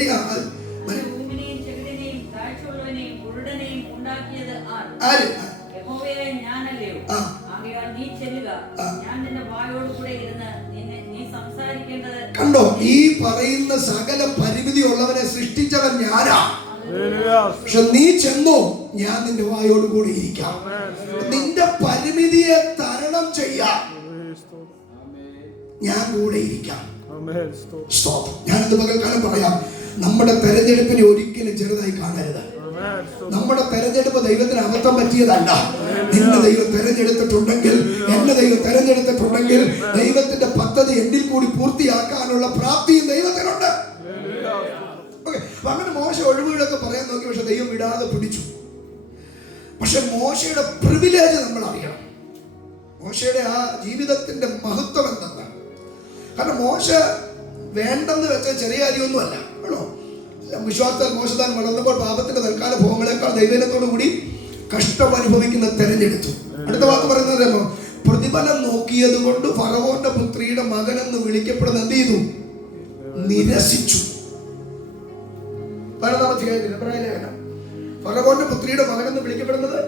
ആര്? കണ്ടോ, ഈ പറയുന്ന സകല പരിമിതി ഉള്ളവനെ സൃഷ്ടിച്ചവൻ ഞാനാ. പക്ഷെ നീ ചെന്നോ, ഞാൻ നിന്റെ വായോട് കൂടി ഇരിക്കാം. നിന്റെ പരിമിതിയെ തരണം ചെയ്യാം, ഞാൻ കൂടെ ഇരിക്കാം. ഞാനിത് പകൽക്കാലം പറയാം, നമ്മുടെ തെരഞ്ഞെടുപ്പിനെ ഒരിക്കലും ചെറുതായി കാണരുത്. നമ്മുടെ തെരഞ്ഞെടുപ്പ് ദൈവത്തിന് അബദ്ധം പറ്റിയതല്ല. നിന്നെ ദൈവം തെരഞ്ഞെടുത്തിട്ടുണ്ടെങ്കിൽ, എന്നെ ദൈവം തെരഞ്ഞെടുത്തിട്ടുണ്ടെങ്കിൽ ദൈവത്തിന്റെ പദ്ധതി എന്നിൽ കൂടി പൂർത്തിയാക്കാനുള്ള പ്രാപ്തിയും ദൈവത്തിനുണ്ട്. അങ്ങനെ മോശ ഒഴിവുകളൊക്കെ പറയാൻ നോക്കി, പക്ഷെ ദൈവം വിടാതെ പിടിച്ചു. പക്ഷെ മോശയുടെ പ്രിവിലേജ് നമ്മൾ അറിയണം. മോശയുടെ ആ ജീവിതത്തിന്റെ മഹത്വം എന്താണ്? കാരണം മോശ വേണ്ടെന്ന് വെച്ച ചെറിയ കാര്യമൊന്നുമല്ല ആണോ. വിശ്വാസത്താൽ മോശ താൻ വളർന്നപ്പോൾ പാപത്തിന്റെ തൽക്കാല ഭോഗങ്ങളെക്കാൾ ദൈവത്തോടു കൂടി കഷ്ടം അനുഭവിക്കുന്ന തെരഞ്ഞെടുത്തു. അടുത്ത വാക്ക് പറയുന്നത്, പ്രതിഫലം നോക്കിയത് കൊണ്ട് ഫറവോന്റെ പുത്രിയുടെ മകനെന്ന് വിളിക്കപ്പെടുന്ന എന്ത് ചെയ്തു? നിരസിച്ചു. ഫറവോന്റെ പുത്രിയുടെ മകനെന്ന് വിളിക്കപ്പെടുന്നത്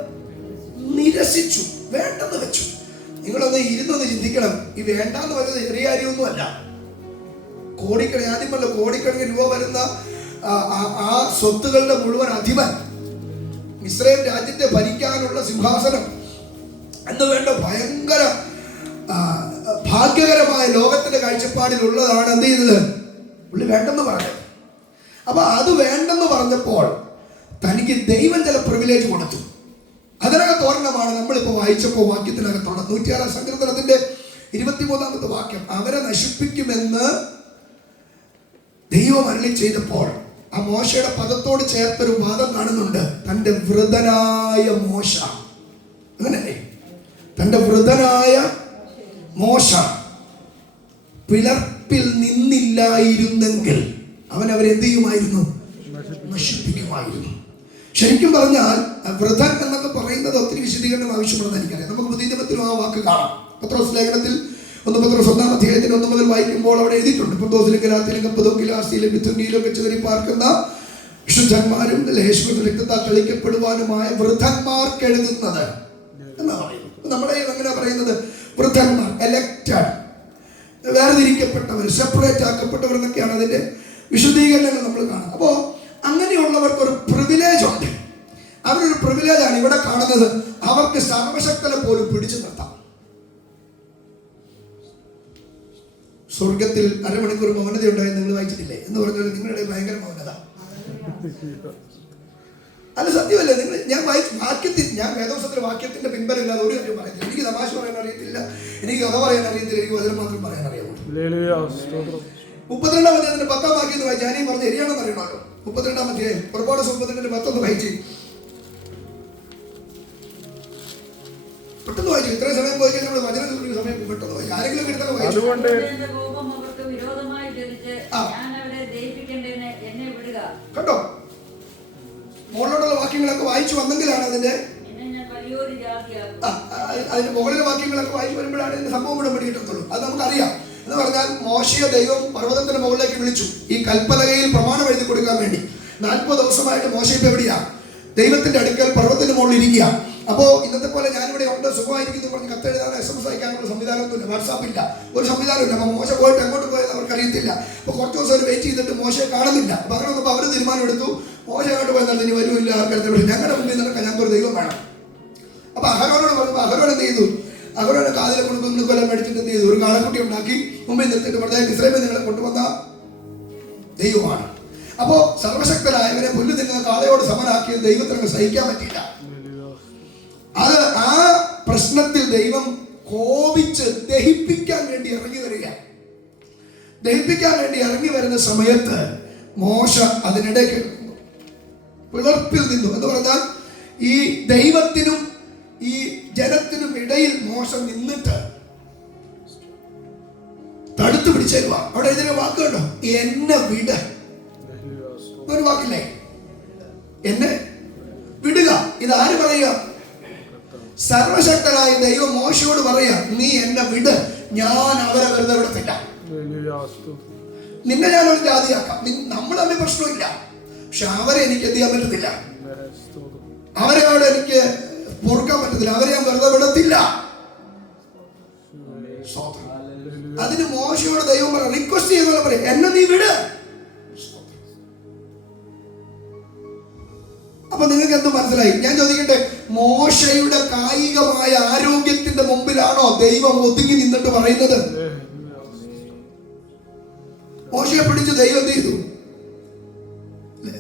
നിരസിച്ചു, വേണ്ടെന്ന് വെച്ചു. നിങ്ങളൊന്ന് ഇരുന്നൊന്ന് ചിന്തിക്കണം. ഈ വേണ്ടാന്ന് വെച്ചത് ചെറിയ കാര്യമൊന്നുമല്ല. കോടിക്കണക്കിന് രൂപ വരുന്ന ആ സ്വത്തുക്കളുടെ മുഴുവൻ അധിപൻ, ഇസ്രായേൽ രാജ്യത്തെ ഭരിക്കാനുള്ള സിംഹാസനം എന്ന് വേണ്ട ഭയങ്കര ഭാഗ്യകരമായ ലോകത്തിന്റെ കാഴ്ചപ്പാടിലുള്ളതാണ് എന്ത് ചെയ്തത്? പുള്ളി വേണ്ടെന്ന് പറഞ്ഞത്. അപ്പൊ അത് വേണ്ടെന്ന് പറഞ്ഞപ്പോൾ തനിക്ക് ദൈവം ചില പ്രിവിലേജ് കൊടുത്തു. അതിനകത്ത് ഒരെണ്ണമാണ് നമ്മളിപ്പോൾ വായിച്ചപ്പോൾ വാക്യത്തിനകത്തുള്ള 106 സങ്കീർത്തനത്തിന്റെ 23-ാമത്തെ വാക്യം. അവരെ നശിപ്പിക്കുമെന്ന് ദൈവം അരുളി ചെയ്തപ്പോൾ ആ മോശയുടെ പദത്തോട് ചേർത്തൊരു വാദം കാണുന്നുണ്ട്. തൻ്റെ വൃതനായ മോശ, അങ്ങനല്ലേ, തൻ്റെ വൃതനായ മോശ പിളർപ്പിൽ നിന്നില്ലായിരുന്നെങ്കിൽ അവൻ അവരെന്ത് ചെയ്യുമായിരുന്നു? നശിപ്പിക്കുമായിരുന്നു. ശരിക്കും പറഞ്ഞാൽ വൃതൻ എന്നൊക്കെ പറയുന്നത് ഒത്തിരി വിശദീകരണം ആവശ്യമുണ്ടെന്ന് എനിക്കറിയാം. നമുക്ക് പുതിയ നിയമത്തിലും ആ വാക്ക് കാണാം. പത്രോസ് ലേഖനത്തിൽ 1 പത്രോസ് 1-ാം അധ്യായത്തിൽ 1 മുതൽ വായിക്കുമ്പോൾ അവിടെ എഴുതിയിട്ടുണ്ട്. പൊന്തോസിലും ഗലാത്യയിലും കപ്പദോക്കിയിലും ആസിയയിലും ബിഥുന്യയിലും ഒക്കെ ചിതറി പാർക്കുന്ന വിശുദ്ധന്മാരും യേശുവിന്റെ രക്തത്താൽ കളിക്കപ്പെടുവാനുമായ വൃദ്ധന്മാർക്ക് എഴുതുന്നത് എന്നാ പറയുന്നത്. നമ്മളെ എങ്ങനെ പറയുന്നത്? വൃദ്ധന്മാർ, എലക്റ്റഡ്, വേർതിരിക്കപ്പെട്ടവർ, സെപ്പറേറ്റ് ആക്കപ്പെട്ടവർ എന്നൊക്കെയാണ് അതിന്റെ വിശദീകരണങ്ങൾ നമ്മൾ കാണുന്നത്. അപ്പോൾ അങ്ങനെയുള്ളവർക്ക് ഒരു പ്രിവിലേജ് ഉണ്ട്. അവരൊരു പ്രിവിലേജാണ് ഇവിടെ കാണുന്നത്. അവർക്ക് സർവശക്തനെ പോലും പിടിച്ചു നിർത്താം. സ്വർഗത്തിൽ അരമണിക്കൂർ മൗനത ഉണ്ടായി നിങ്ങൾ വായിച്ചിട്ടില്ലേ എന്ന് പറഞ്ഞാൽ നിങ്ങളുടെ ഭയങ്കര മൗനത. അല്ല, സത്യമല്ലേ? ഞാൻ വാക്യത്തിൽ, ഞാൻ വേദോസത്തിലെ വാക്യത്തിന്റെ പിൻബലമില്ലാതെ ഒരു കാര്യം പറയുന്നില്ല. എനിക്ക് തമാശ പറയാൻ അറിയത്തില്ല, എനിക്ക് കഥ പറയാൻ അറിയത്തില്ല, എനിക്ക് വചനം മാത്രം പറയാൻ അറിയാമോ. 32-ാം അധ്യായത്തിന്റെ 10-ാം വാക്യം എന്ന് വായിച്ചു. ഞാനീ പറഞ്ഞ ശരിയാണെന്ന് അറിയണമല്ലോ. 32-ാം അധ്യായം പുറപ്പാട് 32-10 വായിച്ചു. പെട്ടെന്ന് വായിച്ചു. ഇത്രയും സമയം പോയി കഴിഞ്ഞാൽ നമ്മൾ വചനം സമയം പെട്ടെന്ന് വായിച്ചു. ആരെങ്കിലും എടുത്തൊക്കെ വായിച്ചു. കണ്ടോ? മുകളിലോട്ടുള്ള വാക്യങ്ങളൊക്കെ വായിച്ചു വന്നെങ്കിലാണ് അതിന്റെ മുകളിലെ വാക്യങ്ങളൊക്കെ വായിച്ചു വരുമ്പോഴാണ് ഇതിന്റെ സംഭവം ഇവിടെ പിടികിട്ടത്തുള്ളൂ. അത് നമുക്കറിയാം. എന്ന് പറഞ്ഞാൽ മോശയെ ദൈവം പർവ്വതത്തിന്റെ മുകളിലേക്ക് വിളിച്ചു ഈ കൽപ്പലകയിൽ പ്രമാണം എഴുതി കൊടുക്കാൻ വേണ്ടി. 40 ദിവസമായിട്ട് മോശ ഇപ്പൊ എവിടെയാ? ദൈവത്തിന്റെ അടുക്കൽ പർവ്വതത്തിന്റെ മുകളിൽ ഇരിക്കുക. അപ്പോൾ ഇന്നത്തെ പോലെ ഞാനിവിടെ ഉണ്ട് സുഖമായിരിക്കുന്നു പറഞ്ഞ് കത്തെഴുതാൻ SMS അയക്കാനുള്ള സംവിധാനമൊന്നുമില്ല, വാട്സാപ്പില്ല, ഒരു സംവിധാനമില്ല. അപ്പോൾ മോശ പോയിട്ട് എങ്ങോട്ട് പോയത് അവർക്ക് അറിയത്തില്ല. അപ്പോൾ കുറച്ച് ദിവസം അവർ വെയിറ്റ് ചെയ്തിട്ട് മോശയെ കാണുന്നില്ല. അപ്പോൾ അങ്ങനെ വന്നപ്പോൾ അവർ തീരുമാനം എടുത്തു, മോശ അങ്ങോട്ട് പോയെന്നാൽ ഇനി വരുമില്ല, ആർക്കടുത്ത്. പക്ഷേ ഞങ്ങളുടെ മുമ്പിൽ നിന്നൊക്കെ ഞങ്ങൾക്ക് ഒരു ദൈവം വേണം. അപ്പോൾ അഹരോനോട് പറഞ്ഞപ്പോൾ അഹരോൻ എന്ത് ചെയ്തു? അഹരോനെ കാതിലെ കൊടുക്കുന്ന കൊല്ലം മേടിച്ചിട്ട് എന്ത് ചെയ്തു? ഒരു കാളക്കുട്ടി ഉണ്ടാക്കി മുമ്പിൽ നിർത്തിയിട്ട് പറഞ്ഞാൽ ഇസ്രായേൽ നിങ്ങളെ കൊണ്ടുവന്ന ദൈവമാണ്. അപ്പോൾ സർവശക്തനായവനെ പുല്ല് തിന്നുന്ന കാളയോട് സമനാക്കിയത് ദൈവത്തിന് സഹിക്കാൻ പറ്റിയില്ല. അത് ആ പ്രശ്നത്തിൽ ദൈവം കോപിച്ച് ദഹിപ്പിക്കാൻ വേണ്ടി ഇറങ്ങി വരിക. ദഹിപ്പിക്കാൻ വേണ്ടി ഇറങ്ങി വരുന്ന സമയത്ത് മോശ അതിനിടയ്ക്ക് പിളർപ്പിൽ നിന്നു. എന്ന് പറഞ്ഞാൽ ഈ ദൈവത്തിനും ഈ ജനത്തിനും ഇടയിൽ മോശ നിന്നിട്ട് തടുത്തു പിടിച്ചേരുക. അവിടെ ഇതിന്റെ വാക്ക് കണ്ടോ? എന്നെ വിട. ഒരു വാക്കില്ലേ? എന്നെ വിടുക. ഇത് ആര് പറയുക? സർവശക്തനായ ദൈവം മോശയോട് പറയാ, നീ എന്നെ വിട്, ഞാൻ അവരെ വെറുതെ വിടത്തില്ല. നിന്നെ ഞാനൊരു ജാതിയാക്കാം. നമ്മൾ തമ്മിൽ പ്രശ്നമില്ല, പക്ഷെ അവരെ എനിക്ക് എന്ത് ചെയ്യാൻ പറ്റത്തില്ല. അവരെ അവിടെ എനിക്ക് പൊറുക്കാൻ പറ്റത്തില്ല. അവരെ ഞാൻ വെറുതെ വിടത്തില്ല. അതിന് മോശയോട് ദൈവം പറയാം, റിക്വസ്റ്റ് ചെയ്യുന്ന പറയാം, എന്നെ നീ വിട്. അപ്പൊ നിങ്ങൾക്ക് എന്ത് മനസ്സിലായി? ഞാൻ ചോദിക്കട്ടെ, മോശയുടെ കായികമായ ആരോഗ്യത്തിന്റെ മുമ്പിലാണോ ദൈവം ഒതുങ്ങി നിന്നിട്ട് പറയുന്നത്? മോശയെ പിടിച്ച് ദൈവം എന്ത് ചെയ്തു?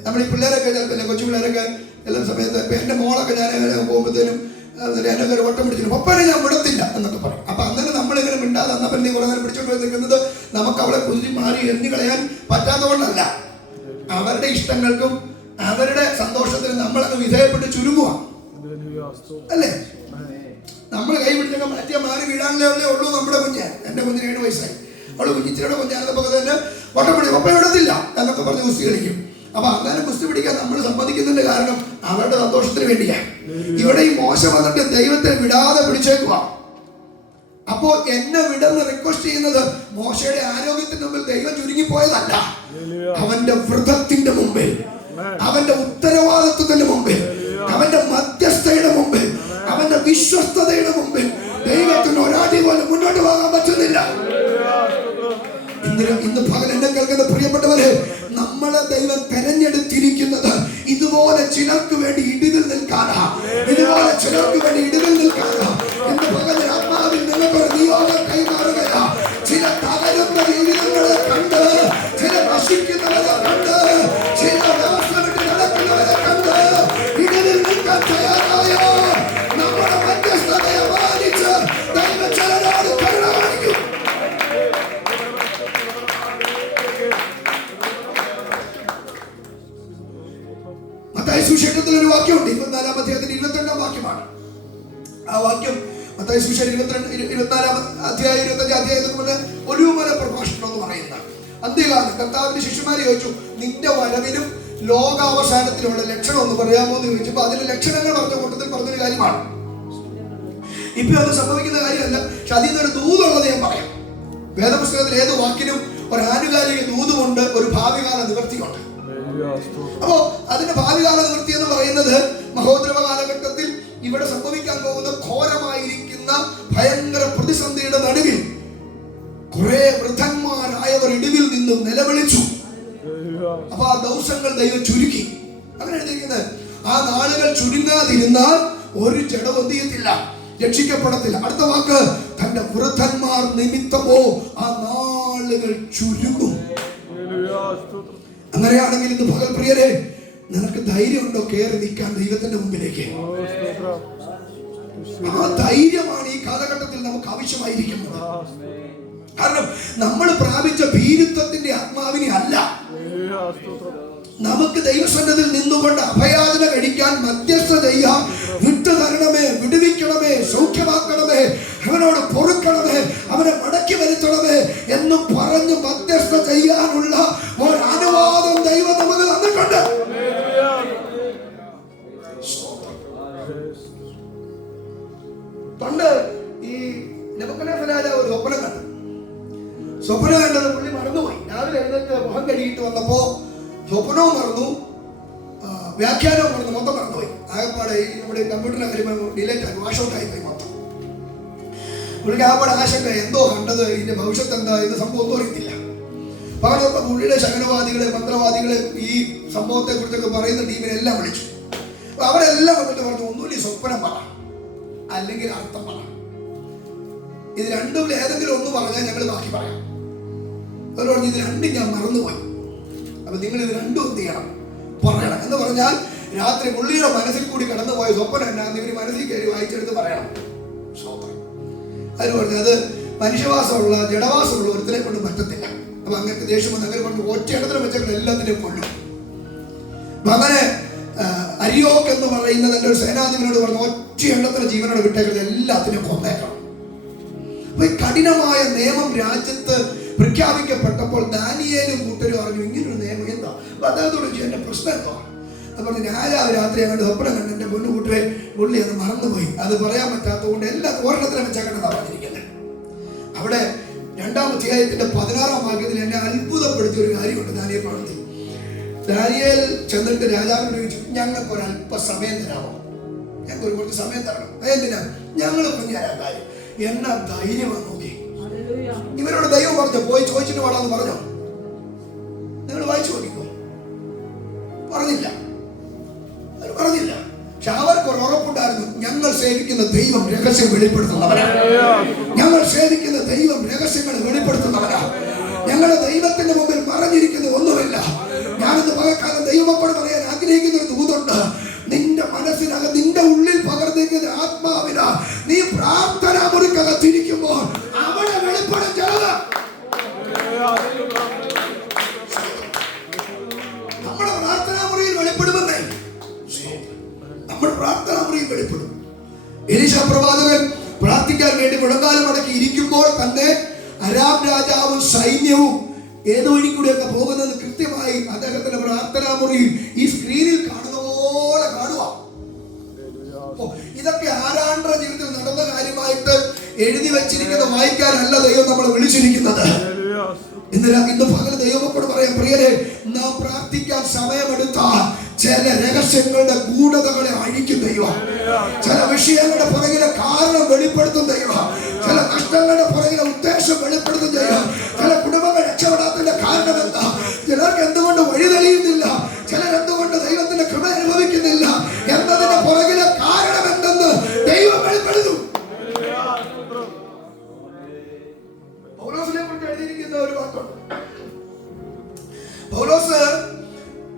നമ്മൾ ഈ പിള്ളേരൊക്കെ ചിലപ്പോൾ കൊച്ചു പിള്ളേരൊക്കെ എല്ലാ സമയത്ത് ഇപ്പൊ എന്റെ മോളൊക്കെ ഞാൻ പോകുമ്പോഴത്തേനും എന്നെ ഒരു വട്ടം പിടിച്ചിട്ട് പപ്പനെ ഞാൻ വിടത്തില്ല എന്നൊക്കെ പറയും. അപ്പൊ അങ്ങനെ നമ്മളിങ്ങനെ മിണ്ടാതെ അന്നപ്പം നീ കുറെ നേരം പിടിച്ചോണ്ട് നിൽക്കുന്നത് നമുക്ക് അവളെ കുതിരി മാറി എറിഞ്ഞു കളയാൻ പറ്റാത്തതുകൊണ്ടല്ല, അവരുടെ ഇഷ്ടങ്ങൾക്കും അവരുടെ സന്തോഷത്തിന് നമ്മളങ്ങ് വിധേയപ്പെട്ട് ചുരുങ്ങുക അല്ലേ? നമ്മൾ കൈ പിടിച്ചൊക്കെ മാറ്റിയാൽ മാറി വീഴാനല്ലേ ഉള്ളൂ. നമ്മുടെ കുഞ്ഞ്, എന്റെ കുഞ്ഞിന് 7 വയസ്സായി, അവള് കുഞ്ഞിച്ചിയുടെ കുഞ്ഞാണെന്നപ്പോ തന്നെ വട്ടം പിടിക്കും, പപ്പ വിടത്തില്ല എന്നൊക്കെ പറഞ്ഞ് കുസ്തി കളിക്കും. അപ്പൊ അങ്ങനെ കുസ്തി പിടിക്കാൻ നമ്മൾ സമ്മതിക്കുന്നതിന്റെ കാരണം അവരുടെ സന്തോഷത്തിന് വേണ്ടിയാണ്. ഇവിടെ ഈ മോശ വന്നിട്ട് ദൈവത്തെ വിടാതെ പിടിച്ചേക്കുക. അപ്പോ എന്നെ വിടെന്ന് റിക്വസ്റ്റ് ചെയ്യുന്നത് മോശയുടെ ആരോഗ്യത്തിന് മുമ്പിൽ ദൈവം ചുരുങ്ങിപ്പോയതല്ല, അവന്റെ വ്രതത്തിന്റെ മുമ്പിൽ, അവന്റെ ഉത്തരവാദിത്വത്തിന്റെ മുമ്പിൽ, അവന്റെ മധ്യസ്ഥയുടെ മുമ്പിൽ, അവന്റെ വിശ്വസ്തതയുടെ മുമ്പിൽ ദൈവത്തിന് ഒരാടി പോലും മുന്നോട്ട് പോകാൻ പറ്റുന്നില്ല. ഇന്ന് പകൽ എന്നെ കേൾക്കുന്ന പ്രിയപ്പെട്ടവരെ, നമ്മളെ ദൈവം തെരഞ്ഞെടുത്തിരിക്കുന്നത് ഇതുപോലെ ചിലർക്ക് വേണ്ടി ഇടിവിൽ നിൽക്കാനാ, ഇതുപോലെ ചിലർക്ക് വേണ്ടി ഇടിവിൽ നിൽക്കാനാ. ഇന്ന് പകൽ ആത്മാവിൽ നിങ്ങൾക്കൊരു നിയോഗം കൈമാറുകയാ. ചില തകരുന്ന ജീവിതങ്ങളെ കണ്ട്, ചില നശിക്കുന്നവരെ കണ്ട്, ചില വ്യവസ്ഥ വിട്ട് നടക്കുന്നവരെ കണ്ട് 24 അധ്യായം 25 അധ്യായത്തിൽ ഒലിവുമല പ്രഭാഷണം എന്ന് പറയുന്ന അന്ത്യകാലം കർത്താവിന്റെ ശിഷ്യന്മാരെ ചോദിച്ചു, നിന്റെ വരവിനും ലോകാവസാനത്തിനുള്ള ലക്ഷണം ഒന്ന് പറയാമോ എന്ന് ചോദിച്ചപ്പോൾ അതിന്റെ ലക്ഷണങ്ങൾ പറഞ്ഞ കൂട്ടത്തിൽ പറഞ്ഞൊരു കാര്യമാണ്. ഇപ്പൊ അത് സംഭവിക്കുന്ന കാര്യമല്ല, പക്ഷെ അതിൽ നിന്നൊരു ദൂതുള്ളത് ഞാൻ പറയാം. വേദപുസ്തകത്തിൽ ഏത് വാക്കിനും ഒരു ആനുകാലിക ദൂതുമുണ്ട്, ഒരു ഭാവികാല നിവൃത്തിയുണ്ട്. അപ്പോ അതിന്റെ ഭാവികാല നിവൃത്തി എന്ന് പറയുന്നത് മഹോദ്രവ കാലഘട്ടത്തിൽ ഇവിടെ സംഭവിക്കാൻ പോകുന്ന ഘോരമായിരിക്കുന്ന ഭയങ്കര പ്രതിസന്ധിയുടെ നടുവിൽ കുറെ വൃദ്ധന്മാരായവർ ഇടിവിൽ നിന്ന് നിലവിളിച്ചു. അപ്പൊ ആ ദിവസങ്ങൾ ദൈവം ചുരുക്കി. അങ്ങനെ എഴുതിയിരിക്കുന്നത്, ആ നാളുകൾ ചുരുങ്ങാതിരുന്നാൽ ഒരു ജഡം എന്ത് ചെയ്യത്തില്ല, രക്ഷിക്കപ്പെടത്തില്ല. അടുത്ത വാക്ക്, തന്റെ വൃദ്ധന്മാർ നിമിത്തമോ ആ നാളുകൾ ചുരുങ്ങും. അങ്ങനെയാണെങ്കിൽ ഇന്ന് പകൽ പ്രിയരെ, നിനക്ക് ധൈര്യമുണ്ടോ കയറി നിൽക്കാൻ ദൈവത്തിന്റെ മുമ്പിലേക്ക്? ആ ധൈര്യമാണ് ഈ കാലഘട്ടത്തിൽ നമുക്ക് ആവശ്യമായിരിക്കുന്നത്. കാരണം നമ്മൾ പ്രാപിച്ച ഭീരുത്വത്തിന്റെ ആത്മാവിനെ അല്ല, നമുക്ക് ദൈവസന്നിധിയിൽ നിന്നുകൊണ്ട് അഭയാചന കഴിക്കാൻ മധ്യസ്ഥ ചെയ്യാൻ, വിട്ടു തരണമേ, വിടുവിക്കണമേ, സൗഖ്യമാക്കണമേ, അവനോട് പൊറുക്കണമേ, അവനെ മടക്കി വരുത്തണമേ എന്ന് പറഞ്ഞു മധ്യസ്ഥ ചെയ്യാനുള്ള ഒരു അനുവാദം ദൈവം നമുക്ക് തന്നിട്ടുണ്ട്. പണ്ട് ഈ നെബൂഖദ്നേസർ രാജാവ് ഒരു സ്വപ്നം കണ്ടു. സ്വപ്നം കണ്ടത് പുള്ളി മറന്നുപോയി. രാവിലെ എഴുന്നേറ്റ് മുഖം കഴുകിയിട്ട് വന്നപ്പോ സ്വപ്നവും മറന്നു, വ്യാഖ്യാനവും മറന്നു, മൊത്തം മറന്നുപോയി. ആകപ്പാടെ ഈ നമ്മുടെ കമ്പ്യൂട്ടറിന്റെ കാര്യം ഡിലേറ്റ് ആയി, വാഷ് ഔട്ട് ആയിപ്പോയി മൊത്തം. പുള്ളിക്ക് ആകപ്പാടെ ആശങ്ക, എന്തോ കണ്ടത്, ഇതിന്റെ ഭവിഷ്യത്ത് എന്താ, ഇത് സംഭവം ഒന്നും അറിയത്തില്ല. പകരം പുള്ളിയുടെ ശകനവാദികളെ, മന്ത്രവാദികളെ, ഈ സംഭവത്തെ കുറിച്ചൊക്കെ പറയുന്ന ടീമിനെ എല്ലാം വിളിച്ചു. അപ്പൊ അവരെല്ലാം വന്നിട്ട് പറഞ്ഞു, ഒന്നുമില്ല സ്വപ്നം പറ, അല്ലെങ്കിൽ അർത്ഥം പറ. ഇത് രണ്ടും ഏതെങ്കിലും ഒന്ന് പറഞ്ഞാൽ ഞങ്ങൾ ബാക്കി പറയാം. അവർ പറഞ്ഞു, ഇത് രണ്ടും ഞാൻ മറന്നുപോയി, അപ്പൊ നിങ്ങൾ ഇത് രണ്ടും എന്ത് ചെയ്യണം, പറയണം എന്ന് പറഞ്ഞാൽ രാത്രി പുള്ളിയുടെ മനസ്സിൽ കൂടി കടന്നുപോയ സ്വപ്നം എന്നാന്ന് ഇവര് മനസ്സിൽ കയറി വായിച്ചെടുത്ത് പറയണം. അതിന് പറഞ്ഞു, അത് മനുഷ്യവാസമുള്ള ജഡവാസമുള്ള ഒരുത്തിനെ കൊണ്ട് പറ്റത്തില്ല. അപ്പൊ അങ്ങനെ ദേഷ്യം വന്ന് അങ്ങനെ പറഞ്ഞു, ഒറ്റ ഇടത്തിനെ വെച്ചാൽ എല്ലാത്തിനെയും കൊല്ലും. അപ്പൊ അങ്ങനെ അരിയോക്ക് എന്ന് പറയുന്നത് എൻ്റെ ഒരു സേനാധിപനോട് പറഞ്ഞു, ഒറ്റ എണ്ണത്തിന് ജീവനോട് വിട്ടേക്കുന്നത്, എല്ലാത്തിനെയും കൊന്നേക്കണം. അപ്പൊ ഈ കഠിനമായ നിയമം രാജ്യത്ത് പ്രഖ്യാപിക്കപ്പെട്ടപ്പോൾ ദാനിയേലും കൂട്ടരും പറഞ്ഞു, ഇങ്ങനൊരു നിയമം എന്താ? അപ്പൊ അദ്ദേഹത്തോട് ചോദിച്ചു, എന്റെ പ്രശ്നം എന്തോ? അപ്പൊ രാജാവ് രാത്രി അങ്ങോട്ട് സ്വപ്നം കണ്ട് എന്റെ പൊന്നു കൂട്ടരെ പുള്ളി അത് മറന്നുപോയി, അത് പറയാൻ പറ്റാത്തതുകൊണ്ട് എല്ലാ ഓരണത്തിനെ വെച്ചാക്കണെന്നാ പറഞ്ഞിരിക്കുന്നത്. അവിടെ 2-ാം അധ്യായത്തിന്റെ 16-ാം വാക്യത്തിൽ എന്നെ അത്ഭുതപ്പെടുത്തിയ ഒരു കാര്യമുണ്ട്. ദാനിയേൽ പ്രവൃത്തി. ദാനിയേൽ ചെന്നിട്ട് രാജാവിനോട് ചോദിച്ചു, ഞങ്ങൾക്ക് ഒരു അല്പസമയം തരാമോ? ഞങ്ങൾക്ക് ഒരു കുറച്ച് സമയം തരണം. അതെന്തിനാ? ഞങ്ങൾ പറഞ്ഞു തരാം കാര്യം. എന്നാ ധൈര്യമാണ് നോക്കി. ഇവരോട് ദൈവം പറഞ്ഞു, പോയി ചോദിച്ചിട്ട് പാടാന്ന് പറഞ്ഞോ? നിങ്ങൾ വായിച്ചു നോക്കിക്കോ. പറഞ്ഞില്ല. പക്ഷെ അവർക്ക് ഒരു ഉറപ്പുണ്ടായിരുന്നു, ഞങ്ങൾ സേവിക്കുന്ന ദൈവം രഹസ്യം വെളിപ്പെടുത്തുന്നവരാണ്. ഞങ്ങൾ സേവിക്കുന്ന ദൈവം രഹസ്യങ്ങൾ വെളിപ്പെടുത്തുന്നവരാണ്. ഞങ്ങളുടെ ദൈവത്തിന്റെ മുമ്പിൽ മറഞ്ഞിരിക്കുന്ന ഒന്നുമില്ല. ഞാനിന്ന് പകൽക്കാലം ദൈവമക്കളോട് പറയാൻ ആഗ്രഹിക്കുന്ന ഒരു ദൂതുണ്ട്. നിന്റെ മനസ്സിനകത്ത്, നിന്റെ ഉള്ളിൽ പകർന്നിരിക്കുന്ന ആത്മാവിന നീ പ്രാർത്ഥനാ മുറിക്കകത്തിരിക്കുമ്പോൾ അവിടെ വെളിപ്പെടും ചിലത്. നമ്മുടെ പ്രാർത്ഥനാ മുറിയിൽ വെളിപ്പെടുമെന്നേ, നമ്മുടെ പ്രാർത്ഥനാ മുറിയിൽ വെളിപ്പെടും. എലീശ പ്രവാചകൻ പ്രാർത്ഥിക്കാൻ വേണ്ടി മുഴങ്കാലം മടക്കി ഇരിക്കുമ്പോൾ തന്നെ അരാം രാജാവും സൈന്യവും ഏത് വഴി കൂടെയൊക്കെ പോകുന്നത് കൃത്യമായി അദ്ദേഹത്തിന്റെ പ്രാർത്ഥനാ മുറിയിൽ ഈ സ്ക്രീനിൽ കാണുന്ന പോലെ കാണുക. ഇതൊക്കെ ആരാണ്ട ജീവിതത്തിൽ നടന്ന കാര്യമായിട്ട് എഴുതി വെച്ചിരിക്കുന്ന വായിക്കാനല്ല ദൈവം നമ്മളെ വിളിച്ചിരിക്കുന്നത്. ഇന്ന് പകൽ ദൈവമക്കളോട് പറയാം, പ്രിയരെ, നാം പ്രാർത്ഥിക്കാൻ സമയമെടുത്താൽ ചില രഹസ്യങ്ങളുടെ ഗൂഢതകളെ അഴിക്കും ദൈവം. ചില വിഷയങ്ങളുടെ പുറകിലെ കാരണം വെളിപ്പെടുത്തും ദൈവം. ചില കഷ്ടങ്ങളുടെ പുറകിലെ ഉദ്ദേശം വെളിപ്പെടുത്തും ദൈവം. ചില കുടുംബങ്ങൾ രക്ഷപ്പെടാത്തതിന്റെ കാരണം എന്താ? ചിലർക്ക് എന്തുകൊണ്ട് വഴി തെളിയുന്നില്ല, ചിലരെന്തുകൊണ്ട് ദൈവത്തിന്റെ കൃപ അനുഭവിക്കുന്നില്ല എന്നതിന്റെ പുറകിലെ കാരണം എന്തെന്ന് ദൈവം വെളിപ്പെടുത്തും. പൗലോസിനെ കുറിച്ച് എഴുതിയിരിക്കുന്ന ഒരു വാക്കുണ്ട്. പൗലോസ്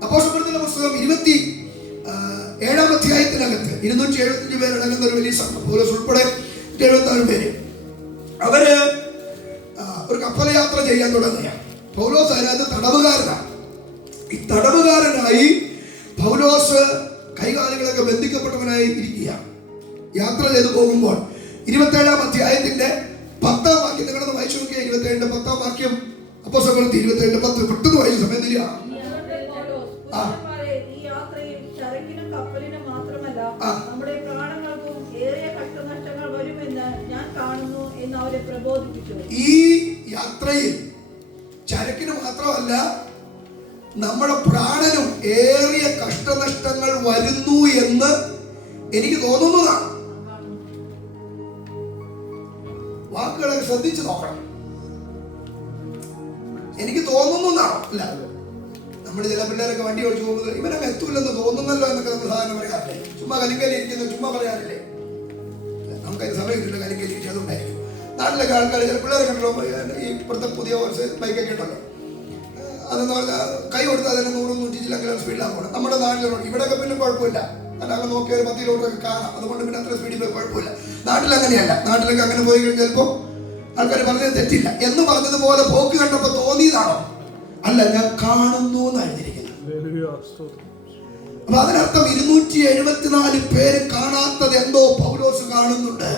അപ്പോസ്തലരുടെ പുസ്തകം 27-ാം അധ്യായത്തിനകത്ത് 275 പേരടങ്ങുന്ന ഒരു വലിയ സംഘം, പൗലോസ് ഉൾപ്പെടെ 76 പേര്, അവര് ഒരു കപ്പൽ യാത്ര ചെയ്യാൻ തുടങ്ങുകയാണ്. പൗലോസ് അതിനകത്ത് തടവുകാരനാണ്. ഈ തടവുകാരനായി പൗലോസ് കൈകാലുകളൊക്കെ ബന്ധിക്കപ്പെട്ടവനായി ഇരിക്കുക. യാത്ര ചെയ്തു പോകുമ്പോൾ 27-ാം അധ്യായത്തിന്റെ 10 വാക്യം. അപ്പോസ്തലപ്രവൃത്തി 27:10. പെട്ടെന്ന് വായിച്ച സമയം തരിക. ഈ യാത്രയിൽ ചരക്കിനും കപ്പലിനും മാത്രമല്ല നമ്മുടെ പ്രാണങ്ങൾക്കും ഏറിയ കഷ്ടനഷ്ടങ്ങൾ വരുമെന്ന് ഞാൻ കാണുന്നു എന്ന് അവരെ പ്രബോധിപ്പിച്ചു. ഈ യാത്രയിൽ ചരക്കിന് മാത്രമല്ല നമ്മുടെ പ്രാണനും ഏറിയ കഷ്ടനഷ്ടങ്ങൾ വരുന്നു എന്ന് എനിക്ക് തോന്നുന്നതാണ്. വാക്കുകളൊക്കെ ശ്രദ്ധിച്ചു നോക്കണം. എനിക്ക് തോന്നുന്നതാണോ? അല്ല, നമ്മൾ ചില പിള്ളേരൊക്കെ വണ്ടി ഓടിച്ചു പോകുന്നത് ഇവനൊക്കെ എത്തൂല്ലെന്ന് തോന്നുന്നല്ലോ എന്നൊക്കെ നമ്മൾ സാധാരണ പറയാറില്ലേ? ചുമ്മാ കലിങ്കലി ഇരിക്കുന്നത് ചുമ്മാ പറയാറില്ലേ? നമുക്കതിന് സമയമില്ല കലിങ്കലി ഇരിക്കുക, അതുകൊണ്ടായിരിക്കും. നാട്ടിലൊക്കെ ആൾക്കാർ ചില പിള്ളേരെ കണ്ടല്ലോ, ഈ ഇപ്പോഴത്തെ പുതിയ ബൈക്കൊക്കെ ഉണ്ടല്ലോ, അതെന്ന് പറഞ്ഞാൽ കൈ കൊടുത്താൽ തന്നെ 100-120 കിലോമീറ്റർ സ്പീഡിലാണ് പോകണം. നമ്മുടെ നാട്ടിലോട്ട് ഇവിടെയൊക്കെ പിന്നെ കുഴപ്പമില്ല, കാരണം നോക്കിയാൽ 10 കിലോമീറ്റർ കാണാം, അതുകൊണ്ട് പിന്നെ അത്ര സ്പീഡിൽ പോയി കുഴപ്പമില്ല. നാട്ടിൽ അങ്ങനെയല്ല. നാട്ടിലൊക്കെ അങ്ങനെ പോയി കഴിഞ്ഞാൽ ചിലപ്പോൾ ആൾക്കാർ പറഞ്ഞത് തെറ്റില്ല എന്ന് പറഞ്ഞതുപോലെ പോക്ക് കണ്ടപ്പോൾ തോന്നിയതാണോ? അല്ല, ഞാൻ കാണുന്നു എന്നാണ് എഴുതിയിരിക്കുന്നത്. അപ്പൊ അതിനർത്ഥം 274 പേര് കാണാത്തത് എന്തോ പൗലോസ് കാണുന്നുണ്ട്.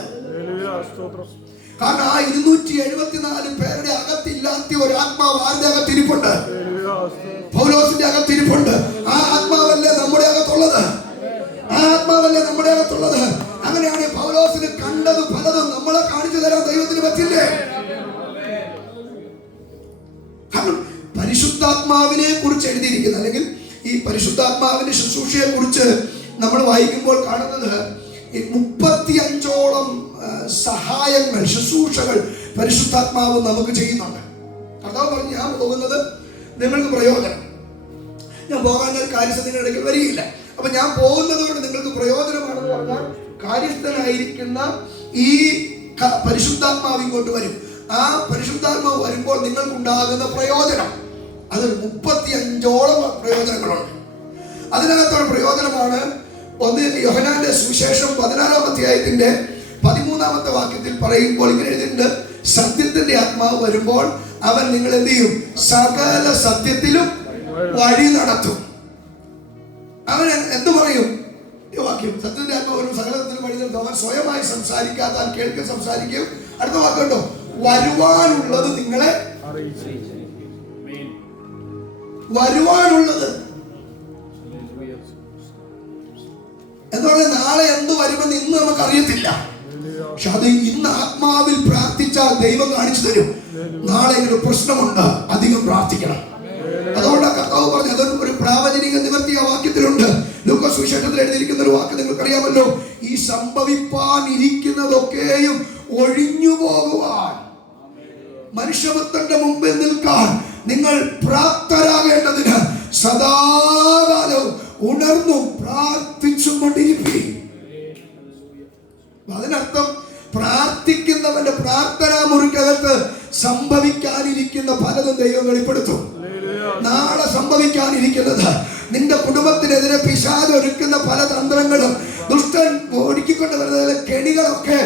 കാരണം ആ 274 പേരുടെ അകത്തില്ലാത്ത ഒരു ആത്മാവ് ആരുടെ അകത്തിരിപ്പുണ്ട്? പൗലോസിന്റെ അകത്തിരിപ്പുണ്ട്. ആ ആത്മാവല്ലേ നമ്മുടെ അകത്തുള്ളത്? ആ ആത്മാവല്ലേ നമ്മുടെ അകത്തുള്ളത്? അങ്ങനെയാണ് പൗലോസിന് കണ്ടത് പലതും നമ്മളെ കാണിച്ചു തരാൻ ദൈവത്തിന് പറ്റില്ലേ? കാരണം പരിശുദ്ധാത്മാവിനെ കുറിച്ച് എഴുതിയിരിക്കുന്നത്, അല്ലെങ്കിൽ ഈ പരിശുദ്ധാത്മാവിന്റെ ശുശ്രൂഷയെ കുറിച്ച് നമ്മൾ വായിക്കുമ്പോൾ കാണുന്നത് 35ഓളം സഹായങ്ങൾ, ശുശ്രൂഷകൾ പരിശുദ്ധാത്മാവ് നമുക്ക് ചെയ്യുന്നുണ്ട്. കർത്താവ് പറഞ്ഞു, ഞാൻ പോകുന്നത് നിങ്ങൾക്ക് പ്രയോജനം. ഞാൻ പോകാൻ കാര്യസ്ഥത്തിന്റെ ഇടയ്ക്ക് വരികയില്ല. അപ്പൊ ഞാൻ പോകുന്നത് കൊണ്ട് നിങ്ങൾക്ക് പ്രയോജനമാണെന്ന് പറഞ്ഞാൽ കാര്യസ്ഥനായിരിക്കുന്ന ഈ പരിശുദ്ധാത്മാവ് ഇങ്ങോട്ട് വരും. ആ പരിശുദ്ധാത്മാവ് വരുമ്പോൾ നിങ്ങൾക്കുണ്ടാകുന്ന പ്രയോജനം, അത് 35ഓളം പ്രയോജനങ്ങളുണ്ട്. അതിനകത്തുള്ള പ്രയോജനമാണ് ഒന്ന്. യോഹന്നാന്റെ സുവിശേഷം 16-ാം അധ്യായത്തിന്റെ 13-ാമത്തെ വാക്യത്തിൽ പറയുമ്പോൾ ഇങ്ങനെ എഴുതിയിട്ടുണ്ട്, സത്യത്തിന്റെ ആത്മാവ് വരുമ്പോൾ അവൻ നിങ്ങൾ എന്ത് ചെയ്യും? സകല സത്യത്തിലും വഴി നടത്തും. അവൻ എന്ത് പറയും? വാക്യം, സത്യത്തിന്റെ ആത്മാവ് വരും, സകലത്തിലും വഴി നടത്തും. അവൻ സ്വയമായി സംസാരിക്കാത്ത കേൾക്കുക സംസാരിക്കും. അടുത്ത വാക്കുണ്ടോ? വരുവാനുള്ളത് നിങ്ങളെ വരുവാനുള്ളത് എന്ന് പറഞ്ഞാൽ നാളെ എന്ത് വരുമെന്ന് ഇന്ന് നമുക്ക് അറിയത്തില്ല. പക്ഷെ അത് ഇന്ന് ആത്മാവിൽ പ്രാർത്ഥിച്ചാൽ ദൈവം കാണിച്ചു തരും. നാളെ ഒരു പ്രശ്നമുണ്ട്, അധികം പ്രാർത്ഥിക്കണം. അതുകൊണ്ടാണ് കർത്താവ് പറഞ്ഞു, അതൊരു പ്രാവചനിക നിവർത്തി ആ വാക്യത്തിലുണ്ട്. ലൂക്കോസ് സുവിശേഷത്തിൽ എഴുതിയിരിക്കുന്ന ഒരു വാക്ക് നിങ്ങൾക്കറിയാമല്ലോ, ഈ സംഭവിപ്പാൻ ഇരിക്കുന്നതൊക്കെയും ഒഴിഞ്ഞു പോകുവാൻ, മനുഷ്യപുത്രന്റെ മുമ്പിൽ നിൽക്കാൻ നിങ്ങൾ പ്രാപ്തരാകേണ്ടതിന് സദാകാലവും ഉണർന്നും പ്രാർത്ഥിച്ചും കൊണ്ടിരിപ്പീൻ. അതിനർത്ഥം പ്രാർത്ഥിക്കുന്നവന്റെ പ്രാർത്ഥനാ മുറിക്കകത്ത് സംഭവിക്കാനിരിക്കുന്ന പലതും ദൈവം വെളിപ്പെടുത്തും. നാളെ സംഭവിക്കാനിരിക്കുന്നത്, നിന്റെ കുടുംബത്തിനെതിരെ പിശാച് ഒരുക്കുന്ന പല തന്ത്രങ്ങളും ദുഷ്ടൻ ഒരുക്കിക്കൊണ്ട് വരുന്ന കെണികളൊക്കെ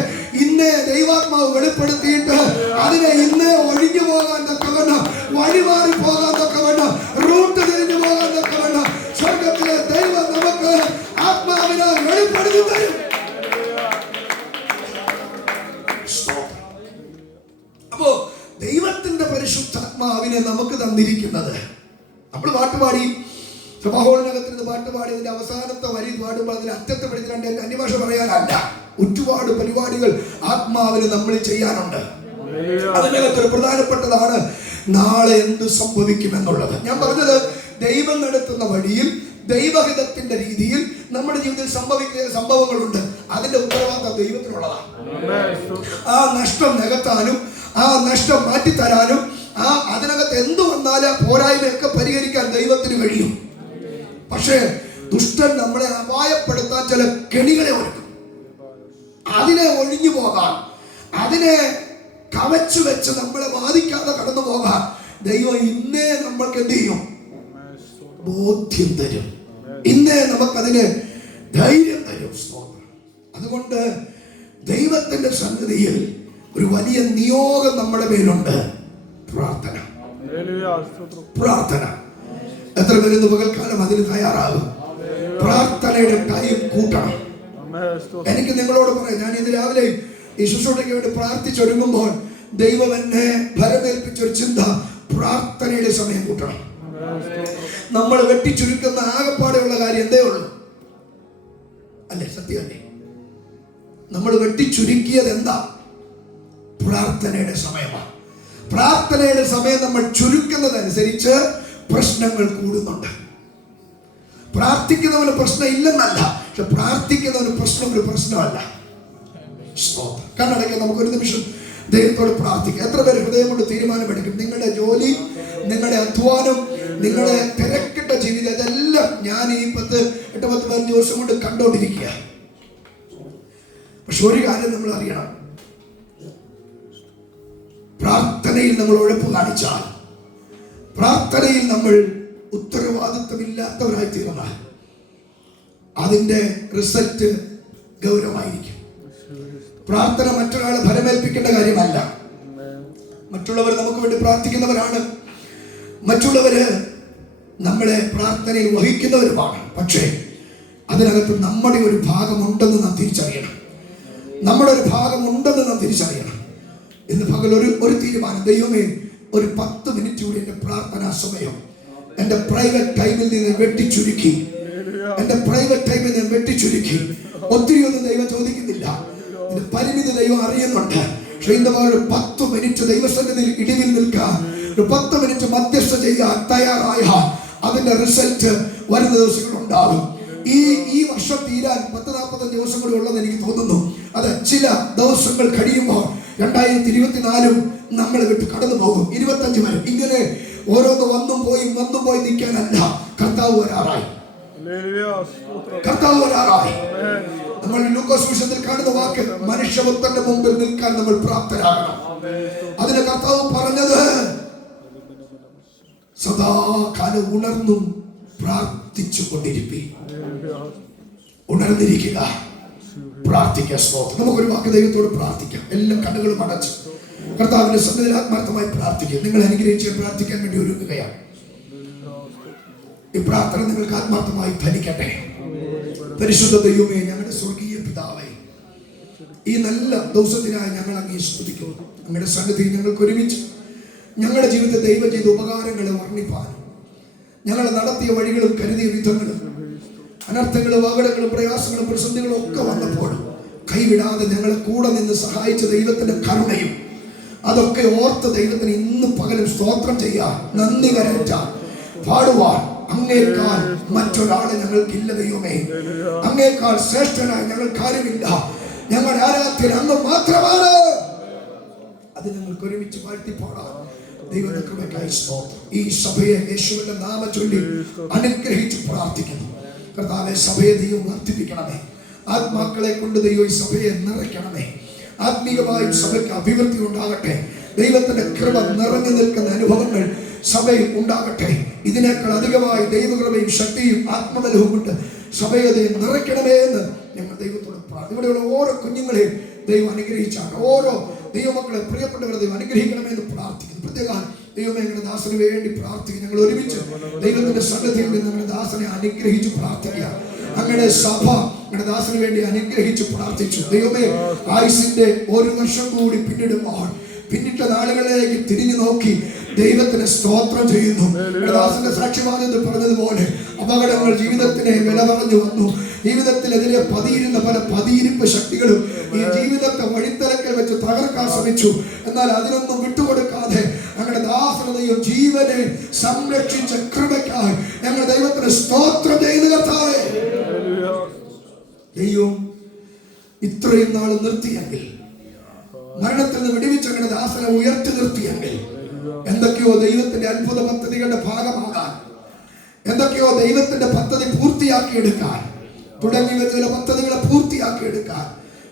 ഇന്നേ ദൈവാത്മാവ് വെളിപ്പെടുത്തിയിട്ട് അതിനെ ഇന്നേ ഒഴിഞ്ഞു പോകാൻ തക്കവണ്ണം, വഴിമാറി പോകാൻ തക്കവണ്ണം, റൂട്ട് തിരിഞ്ഞു പോകാൻ തക്കവണ്ണം സ്വർഗത്തിലെ ദൈവം നമുക്ക് ആത്മാവിനാൽ വെളിപ്പെടുത്തി തരും. അപ്പോ ദൈവത്തിന്റെ പരിശുദ്ധാത്മാവിനെ നമുക്ക് തന്നിരിക്കുന്നത്, നമ്മൾ പാട്ടുപാടി സഭാഹോളിനകത്തിരുന്ന് പാട്ടുപാടി അതിന്റെ അവസാനത്തെ വരി പാടുമ്പോൾ അതിന് അറ്റത്തെ പിടിച്ചിട്ട് എന്റെ അന്യഭാഷ പറയാനല്ല, ഒരുപാട് പരിപാടികൾ ആത്മാവിന് നമ്മൾ ചെയ്യാനുണ്ട്. അതിനകത്തൊരു പ്രധാനപ്പെട്ടതാണ് നാളെ എന്ത് സംഭവിക്കുമെന്നുള്ളത്. ഞാൻ പറഞ്ഞത്, ദൈവം നടത്തുന്ന വഴിയിൽ ദൈവഹിതത്തിന്റെ രീതിയിൽ നമ്മുടെ ജീവിതത്തിൽ സംഭവിക്കുന്ന സംഭവങ്ങളുണ്ട്. അതിന്റെ ഉത്തരവാദിത്വം ദൈവത്തിനുള്ളതാണ്. ആ നഷ്ടം നികത്താനും ആ നഷ്ടം മാറ്റിത്തരാനും അതിനകത്ത് എന്തു വന്നാലും പോരായ്മയൊക്കെ പരിഹരിക്കാൻ ദൈവത്തിന് കഴിയും. പക്ഷേ ദുഷ്ടൻ നമ്മളെ അപായപ്പെടുത്താൻ ചില കെണികളെ ഒരുക്കും. അതിനെ ഒഴിഞ്ഞു പോകാൻ, അതിനെ കവച്ചു വെച്ച് നമ്മളെ ബാധിക്കാതെ കടന്നു പോകാൻ ദൈവം ഇന്നേ നമ്മൾക്ക് എന്ത് ചെയ്യും? ബോധ്യം തരും. ഇന്നേ നമുക്കതിന് ധൈര്യം തരും. അതുകൊണ്ട് ദൈവത്തിന്റെ സന്നിധിയിൽ ഒരു വലിയ നിയോഗം നമ്മുടെ മേലുണ്ട്. പ്രാർത്ഥന. പ്രാർത്ഥന. എത്ര പേര് പകൽക്കാലം അതിന് തയ്യാറാകും? പ്രാർത്ഥനയുടെ ടൈം കൂട്ടണം. എനിക്ക് നിങ്ങളോട് പറയാം, ഞാൻ ഇന്ന് രാവിലെ ഈ ശുശ്രൂഷയ്ക്ക് വേണ്ടി പ്രാർത്ഥിച്ചൊരുങ്ങുമ്പോൾ ദൈവം എന്നെ ഭരമേൽപ്പിച്ചൊരു ചിന്ത, പ്രാർത്ഥനയുടെ സമയം കൂട്ടണം. നമ്മൾ വെട്ടിച്ചുരുക്കുന്ന ആകപ്പാടെയുള്ള കാര്യം എന്തേ ഉള്ളൂ? അല്ലേ? സത്യമല്ലേ? നമ്മൾ വെട്ടിച്ചുരുക്കിയത് എന്താ? പ്രാർത്ഥനയുടെ സമയമാണ്. പ്രാർത്ഥനയുടെ സമയം നമ്മൾ ചുരുക്കുന്നതനുസരിച്ച് പ്രശ്നങ്ങൾ കൂടുന്നുണ്ട്. പ്രാർത്ഥിക്കുന്നവന് പ്രശ്നം ഇല്ലെന്നല്ല, പക്ഷെ പ്രാർത്ഥിക്കുന്നവന് പ്രശ്നം ഒരു പ്രശ്നമല്ല. കണ്ണടയ്ക്കാൻ നമുക്കൊരു നിമിഷം ദൈവത്തോട് പ്രാർത്ഥിക്കാം. എത്ര പേര് ഹൃദയം കൊണ്ട് തീരുമാനമെടുക്കും? നിങ്ങളുടെ ജോലി, നിങ്ങളുടെ അധ്വാനം, നിങ്ങളുടെ തിരക്കിട്ട ജീവിതം, ഇതെല്ലാം ഞാൻ ഈ 10-15 വർഷം കൊണ്ട് കണ്ടോണ്ടിരിക്കുക. പക്ഷെ ഒരു കാര്യം നമ്മൾ അറിയണം, പ്രാർത്ഥനയിൽ നമ്മൾ ഉഴപ്പ് കാണിച്ചാൽ, പ്രാർത്ഥനയിൽ നമ്മൾ ഉത്തരവാദിത്വമില്ലാത്തവരായി തീർന്നാൽ അതിന്റെ റിസൾട്ട് ഗൗരവമായിരിക്കും. പ്രാർത്ഥന മറ്റൊരാളെ ഭരമേൽപ്പിക്കേണ്ട കാര്യമല്ല. മറ്റുള്ളവർ നമുക്ക് വേണ്ടി പ്രാർത്ഥിക്കുന്നവരാണ്, മറ്റുള്ളവര് നമ്മളെ പ്രാർത്ഥനയിൽ വഹിക്കുന്നവരുമാണ്. പക്ഷേ അതിനകത്ത് നമ്മുടെ ഒരു ഭാഗമുണ്ടെന്ന് നാം തിരിച്ചറിയണം. നമ്മുടെ ഒരു ഭാഗമുണ്ടെന്ന് നാം തിരിച്ചറിയണം. ഇന്ന് പകൽ ഒരു തീരുമാനം, ദൈവമേ ഒരു 10 മിനിറ്റ് കൂടി എൻ്റെ പ്രാർത്ഥനാ സമയം എൻ്റെ പ്രൈവറ്റ് ടൈമിൽ നിന്ന് വെട്ടിച്ചുരുക്കി, എൻ്റെ പ്രൈവറ്റ് ടൈമിൽ നിന്ന് വെട്ടിച്ചുരുക്കി. ഒത്തിരി ഒന്നും ദൈവം ചോദിക്കുന്നില്ല, ഇതിന്റെ പരിമിതി ദൈവം അറിയുന്നുണ്ട്. പക്ഷേ ഇന്ന് പകൽ 10 മിനിറ്റ് ദൈവസന്നിധിയിൽ ഇടിവിൽ നിൽക്കാൻ, ഒരു 10 മിനിറ്റ് മധ്യസ്ഥ ചെയ്യാൻ തയ്യാറായ അതിന്റെ റിസൾട്ട് വരുന്ന ദിവസങ്ങൾ ഉണ്ടാകും. ഈ വർഷം തീരാൻ 10-45 ദിവസം കൂടി ഉള്ളത് എനിക്ക് തോന്നുന്നു. അത് ചില ദിവസങ്ങൾ കഴിയുമ്പോൾ 2024 നമ്മളെ വിട്ട് കടന്നു പോകും. 25 വരെ ഇങ്ങനെ ഓരോന്ന് വന്നും പോയി നിൽക്കാനല്ല. കർത്താവ് വരാറായി. നമ്മൾ ലൂക്കോസ് സുവിശേഷത്തിൽ കാണുന്ന വാക്ക്, മനുഷ്യപുത്രന്റെ മുമ്പിൽ നിൽക്കാൻ നമ്മൾ പ്രാപ്തരാകണം. അതിന് കർത്താവ് പറഞ്ഞത്, സദാകാലം ഉണർന്നും പ്രാർത്ഥിച്ചു കൊണ്ടിരിപ്പി. ഉണർന്നിരിക്കുക, പ്രാർത്ഥിക്കുക. നമുക്കൊരു വാക്ക് ദൈവത്തോട് പ്രാർത്ഥിക്കാം. എല്ലാ കണ്ണുകളും അടച്ച് കർത്താവിന്റെ സന്നിധിയിൽ ആത്മാർത്ഥമായി പ്രാർത്ഥിക്കുക. നിങ്ങൾ അനുഗ്രഹിച്ച് പ്രാർത്ഥിക്കാൻ വേണ്ടി ഒരുങ്ങുകയാണ്. ഈ പ്രാർത്ഥന നിങ്ങൾക്ക് ആത്മാർത്ഥമായി ഫലിക്കട്ടെ. പരിശുദ്ധ ദൈവമേ, ഞങ്ങളുടെ സ്വർഗീയ പിതാവേ, ഈ നല്ല ദിവസത്തിനായി ഞങ്ങൾ അങ്ങേ സ്തുതിക്കുന്നു. അങ്ങയുടെ സന്നിധിയിൽ ഞങ്ങൾക്ക് ഒരുമിച്ച് ഞങ്ങളുടെ ജീവിതത്തിൽ ദൈവം ചെയ്ത ഉപകാരങ്ങളെ വർണ്ണിപ്പാൻ, ഞങ്ങൾ നടത്തിയ വഴികളും കരുതിയ വിധങ്ങളും, അനർത്ഥങ്ങളും അപകടങ്ങളും പ്രയാസങ്ങളും പ്രതിസന്ധികളും ഒക്കെ വന്നപ്പോൾ കൈവിടാതെ ഞങ്ങളെ കൂടെ നിന്ന് സഹായിച്ച ദൈവത്തിന്റെ കരുണയും അതൊക്കെ ഓർത്ത് ദൈവത്തിന് ഇന്ന് പകലും സ്തോത്രം ചെയ്യാൻ, നന്ദി കരറ്റാൻ, പാടുവാൻ അങ്ങേക്കാൾ മറ്റൊരാളെ ഞങ്ങൾക്കില്ല ദൈവമേ. അങ്ങേക്കാൾ ശ്രേഷ്ഠനായി ഞങ്ങൾക്ക് ആരുമില്ല. ഞങ്ങളുടെ ആരാധ്യൻ അങ്ങ് മാത്രമാണ്. അത് ഞങ്ങൾക്ക് ഒരുമിച്ച് വാഴ്ത്തിപ്പാടാം. ദൈവത്തിന്റെ കൃപയ്ക്കായി സ്തോത്രം. ഈ സഭയെ യേശുവിന്റെ നാമം ചൊല്ലി അനുഗ്രഹിച്ച് പ്രാർത്ഥിക്കുന്നു. കർത്താവേ, സഭയെ ദൈവം വർദ്ധിപ്പിക്കണമേ. ആത്മാക്കളെ കൊണ്ട് ദൈവം ഈ സഭയെ നിറയ്ക്കണമേ. ആത്മീയമായും സഭയ്ക്ക് അഭിവൃദ്ധി ഉണ്ടാകട്ടെ. ദൈവത്തിന്റെ കൃപ നിറഞ്ഞു നിൽക്കുന്ന അനുഭവങ്ങൾ സഭയിൽ ഉണ്ടാകട്ടെ. ഇതിനേക്കാൾ അധികമായി ദൈവകൃപയും ശക്തിയും ആത്മബലവും കൊണ്ട് സഭയെ നിറയ്ക്കണമേ എന്ന് ഞങ്ങൾ ദൈവത്തോട് പ്രാർത്ഥിക്കുന്നു. ഇവിടെയുള്ള ഓരോ കുഞ്ഞുങ്ങളെയും ദൈവം അനുഗ്രഹിച്ചാണ്. ഓരോ ദൈവമക്കളെ, പ്രിയപ്പെട്ടവരെ ദൈവം അനുഗ്രഹിക്കണമേ എന്ന് പ്രാർത്ഥിക്കുന്നു. പ്രത്യേകം ദൈവമേ, ഞങ്ങളുടെ ദാസന് വേണ്ടി പ്രാർത്ഥിക്കും. ഞങ്ങൾ ഒരുമിച്ച് ദൈവത്തിന്റെ സന്നിധിയിൽ നിന്ന് ഞങ്ങളുടെ ദാസനെ അനുഗ്രഹിച്ച് പ്രാർത്ഥിക്കുക. അങ്ങനെ സഭ ഞങ്ങളുടെ ദാസന് വേണ്ടി അനുഗ്രഹിച്ച് പ്രാർത്ഥിച്ചു. ദൈവമേ, ആയുസിന്റെ 1 വർഷം കൂടി പിന്നിട്ട നാളുകളിലേക്ക് തിരിഞ്ഞു നോക്കി ദൈവത്തിന് സ്തോത്രം ചെയ്യുന്നു. ദാസന്റെ സാക്ഷ്യവാദത്തിൽ പറഞ്ഞതുപോലെ അപകടങ്ങൾ ജീവിതത്തിനെ വില പറഞ്ഞു വന്നു. ജീവിതത്തിനെതിരെ പതിയിരുന്ന പല പതിയിരിപ്പ് ശക്തികളും ഈ ജീവിതത്തെ വഴിത്തിരക്കൽ വെച്ച് തകർക്കാൻ ശ്രമിച്ചു. എന്നാൽ അതിനൊന്നും വിട്ടുകൊടുക്കാതെ ഞങ്ങളുടെ ദാസനതയും ജീവനെ സംരക്ഷിച്ച കൃപയ്ക്കായി ഞങ്ങൾ ദൈവത്തിന് സ്തോത്രം ചെയ്യുന്ന കർത്താവേ, ദൈവം ഇത്രയും നാൾ നിർത്തിയെങ്കിൽ, മരണത്തിൽ നിന്ന് വിടുവിച്ച ഞങ്ങളുടെ ദാസനെ ഉയർത്തി നിർത്തിയെങ്കിൽ, എന്തൊക്കെയോ ദൈവത്തിന്റെ അത്ഭുത പദ്ധതികളുടെ ഭാഗമാകാൻ, എന്തൊക്കെയോ ദൈവത്തിന്റെ പദ്ധതി പൂർത്തിയാക്കിയെടുക്കാൻ, തുടങ്ങി വെച്ച ചില പദ്ധതികളെ പൂർത്തിയാക്കിയെടുക്കാൻ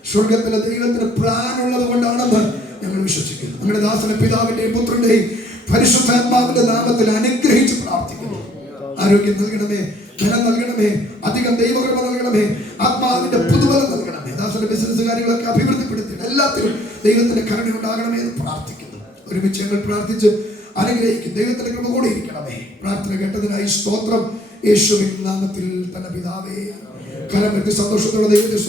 സ്വർഗത്തിലെ ദൈവത്തിന് പ്ലാൻ ഉള്ളത് കൊണ്ടാണെന്ന് ഞങ്ങൾ വിശ്വസിക്കുന്നു. നമ്മുടെ ദാസനെ പിതാവിന്റെയും പുത്രന്റെയും പരിശുദ്ധാത്മാവിന്റെ നാമത്തിൽ അനുഗ്രഹിച്ച് പ്രാർത്ഥിക്കുന്നു. ആരോഗ്യം നൽകണമേ, ധനം നൽകണമേ, അധികം ദൈവകൃപ നൽകണമേ, ആത്മാവിന്റെ പുതുബലം നൽകണമേ. ദാസന്റെ ബിസിനസ് കാര്യങ്ങളൊക്കെ അഭിവൃദ്ധിപ്പെടുത്തി എല്ലാത്തിലും ദൈവത്തിന്റെ കരുണ ഉണ്ടാകണമേ എന്ന് പ്രാർത്ഥിക്കുന്നു. ഒരുമിച്ച് ഞങ്ങൾ പ്രാർത്ഥിച്ച് അനുഗ്രഹിക്കും. ദൈവത്തിന്റെ കൃപ കൂടെ ഇരിക്കണമേ. പ്രാർത്ഥന കേട്ടതിനായി സ്തോത്രം. യേശുവിൻ നാമത്തിൽ തന്നെ പിതാവേ, കരം കെട്ടി സന്തോഷത്തോടെ ദൈവത്തെ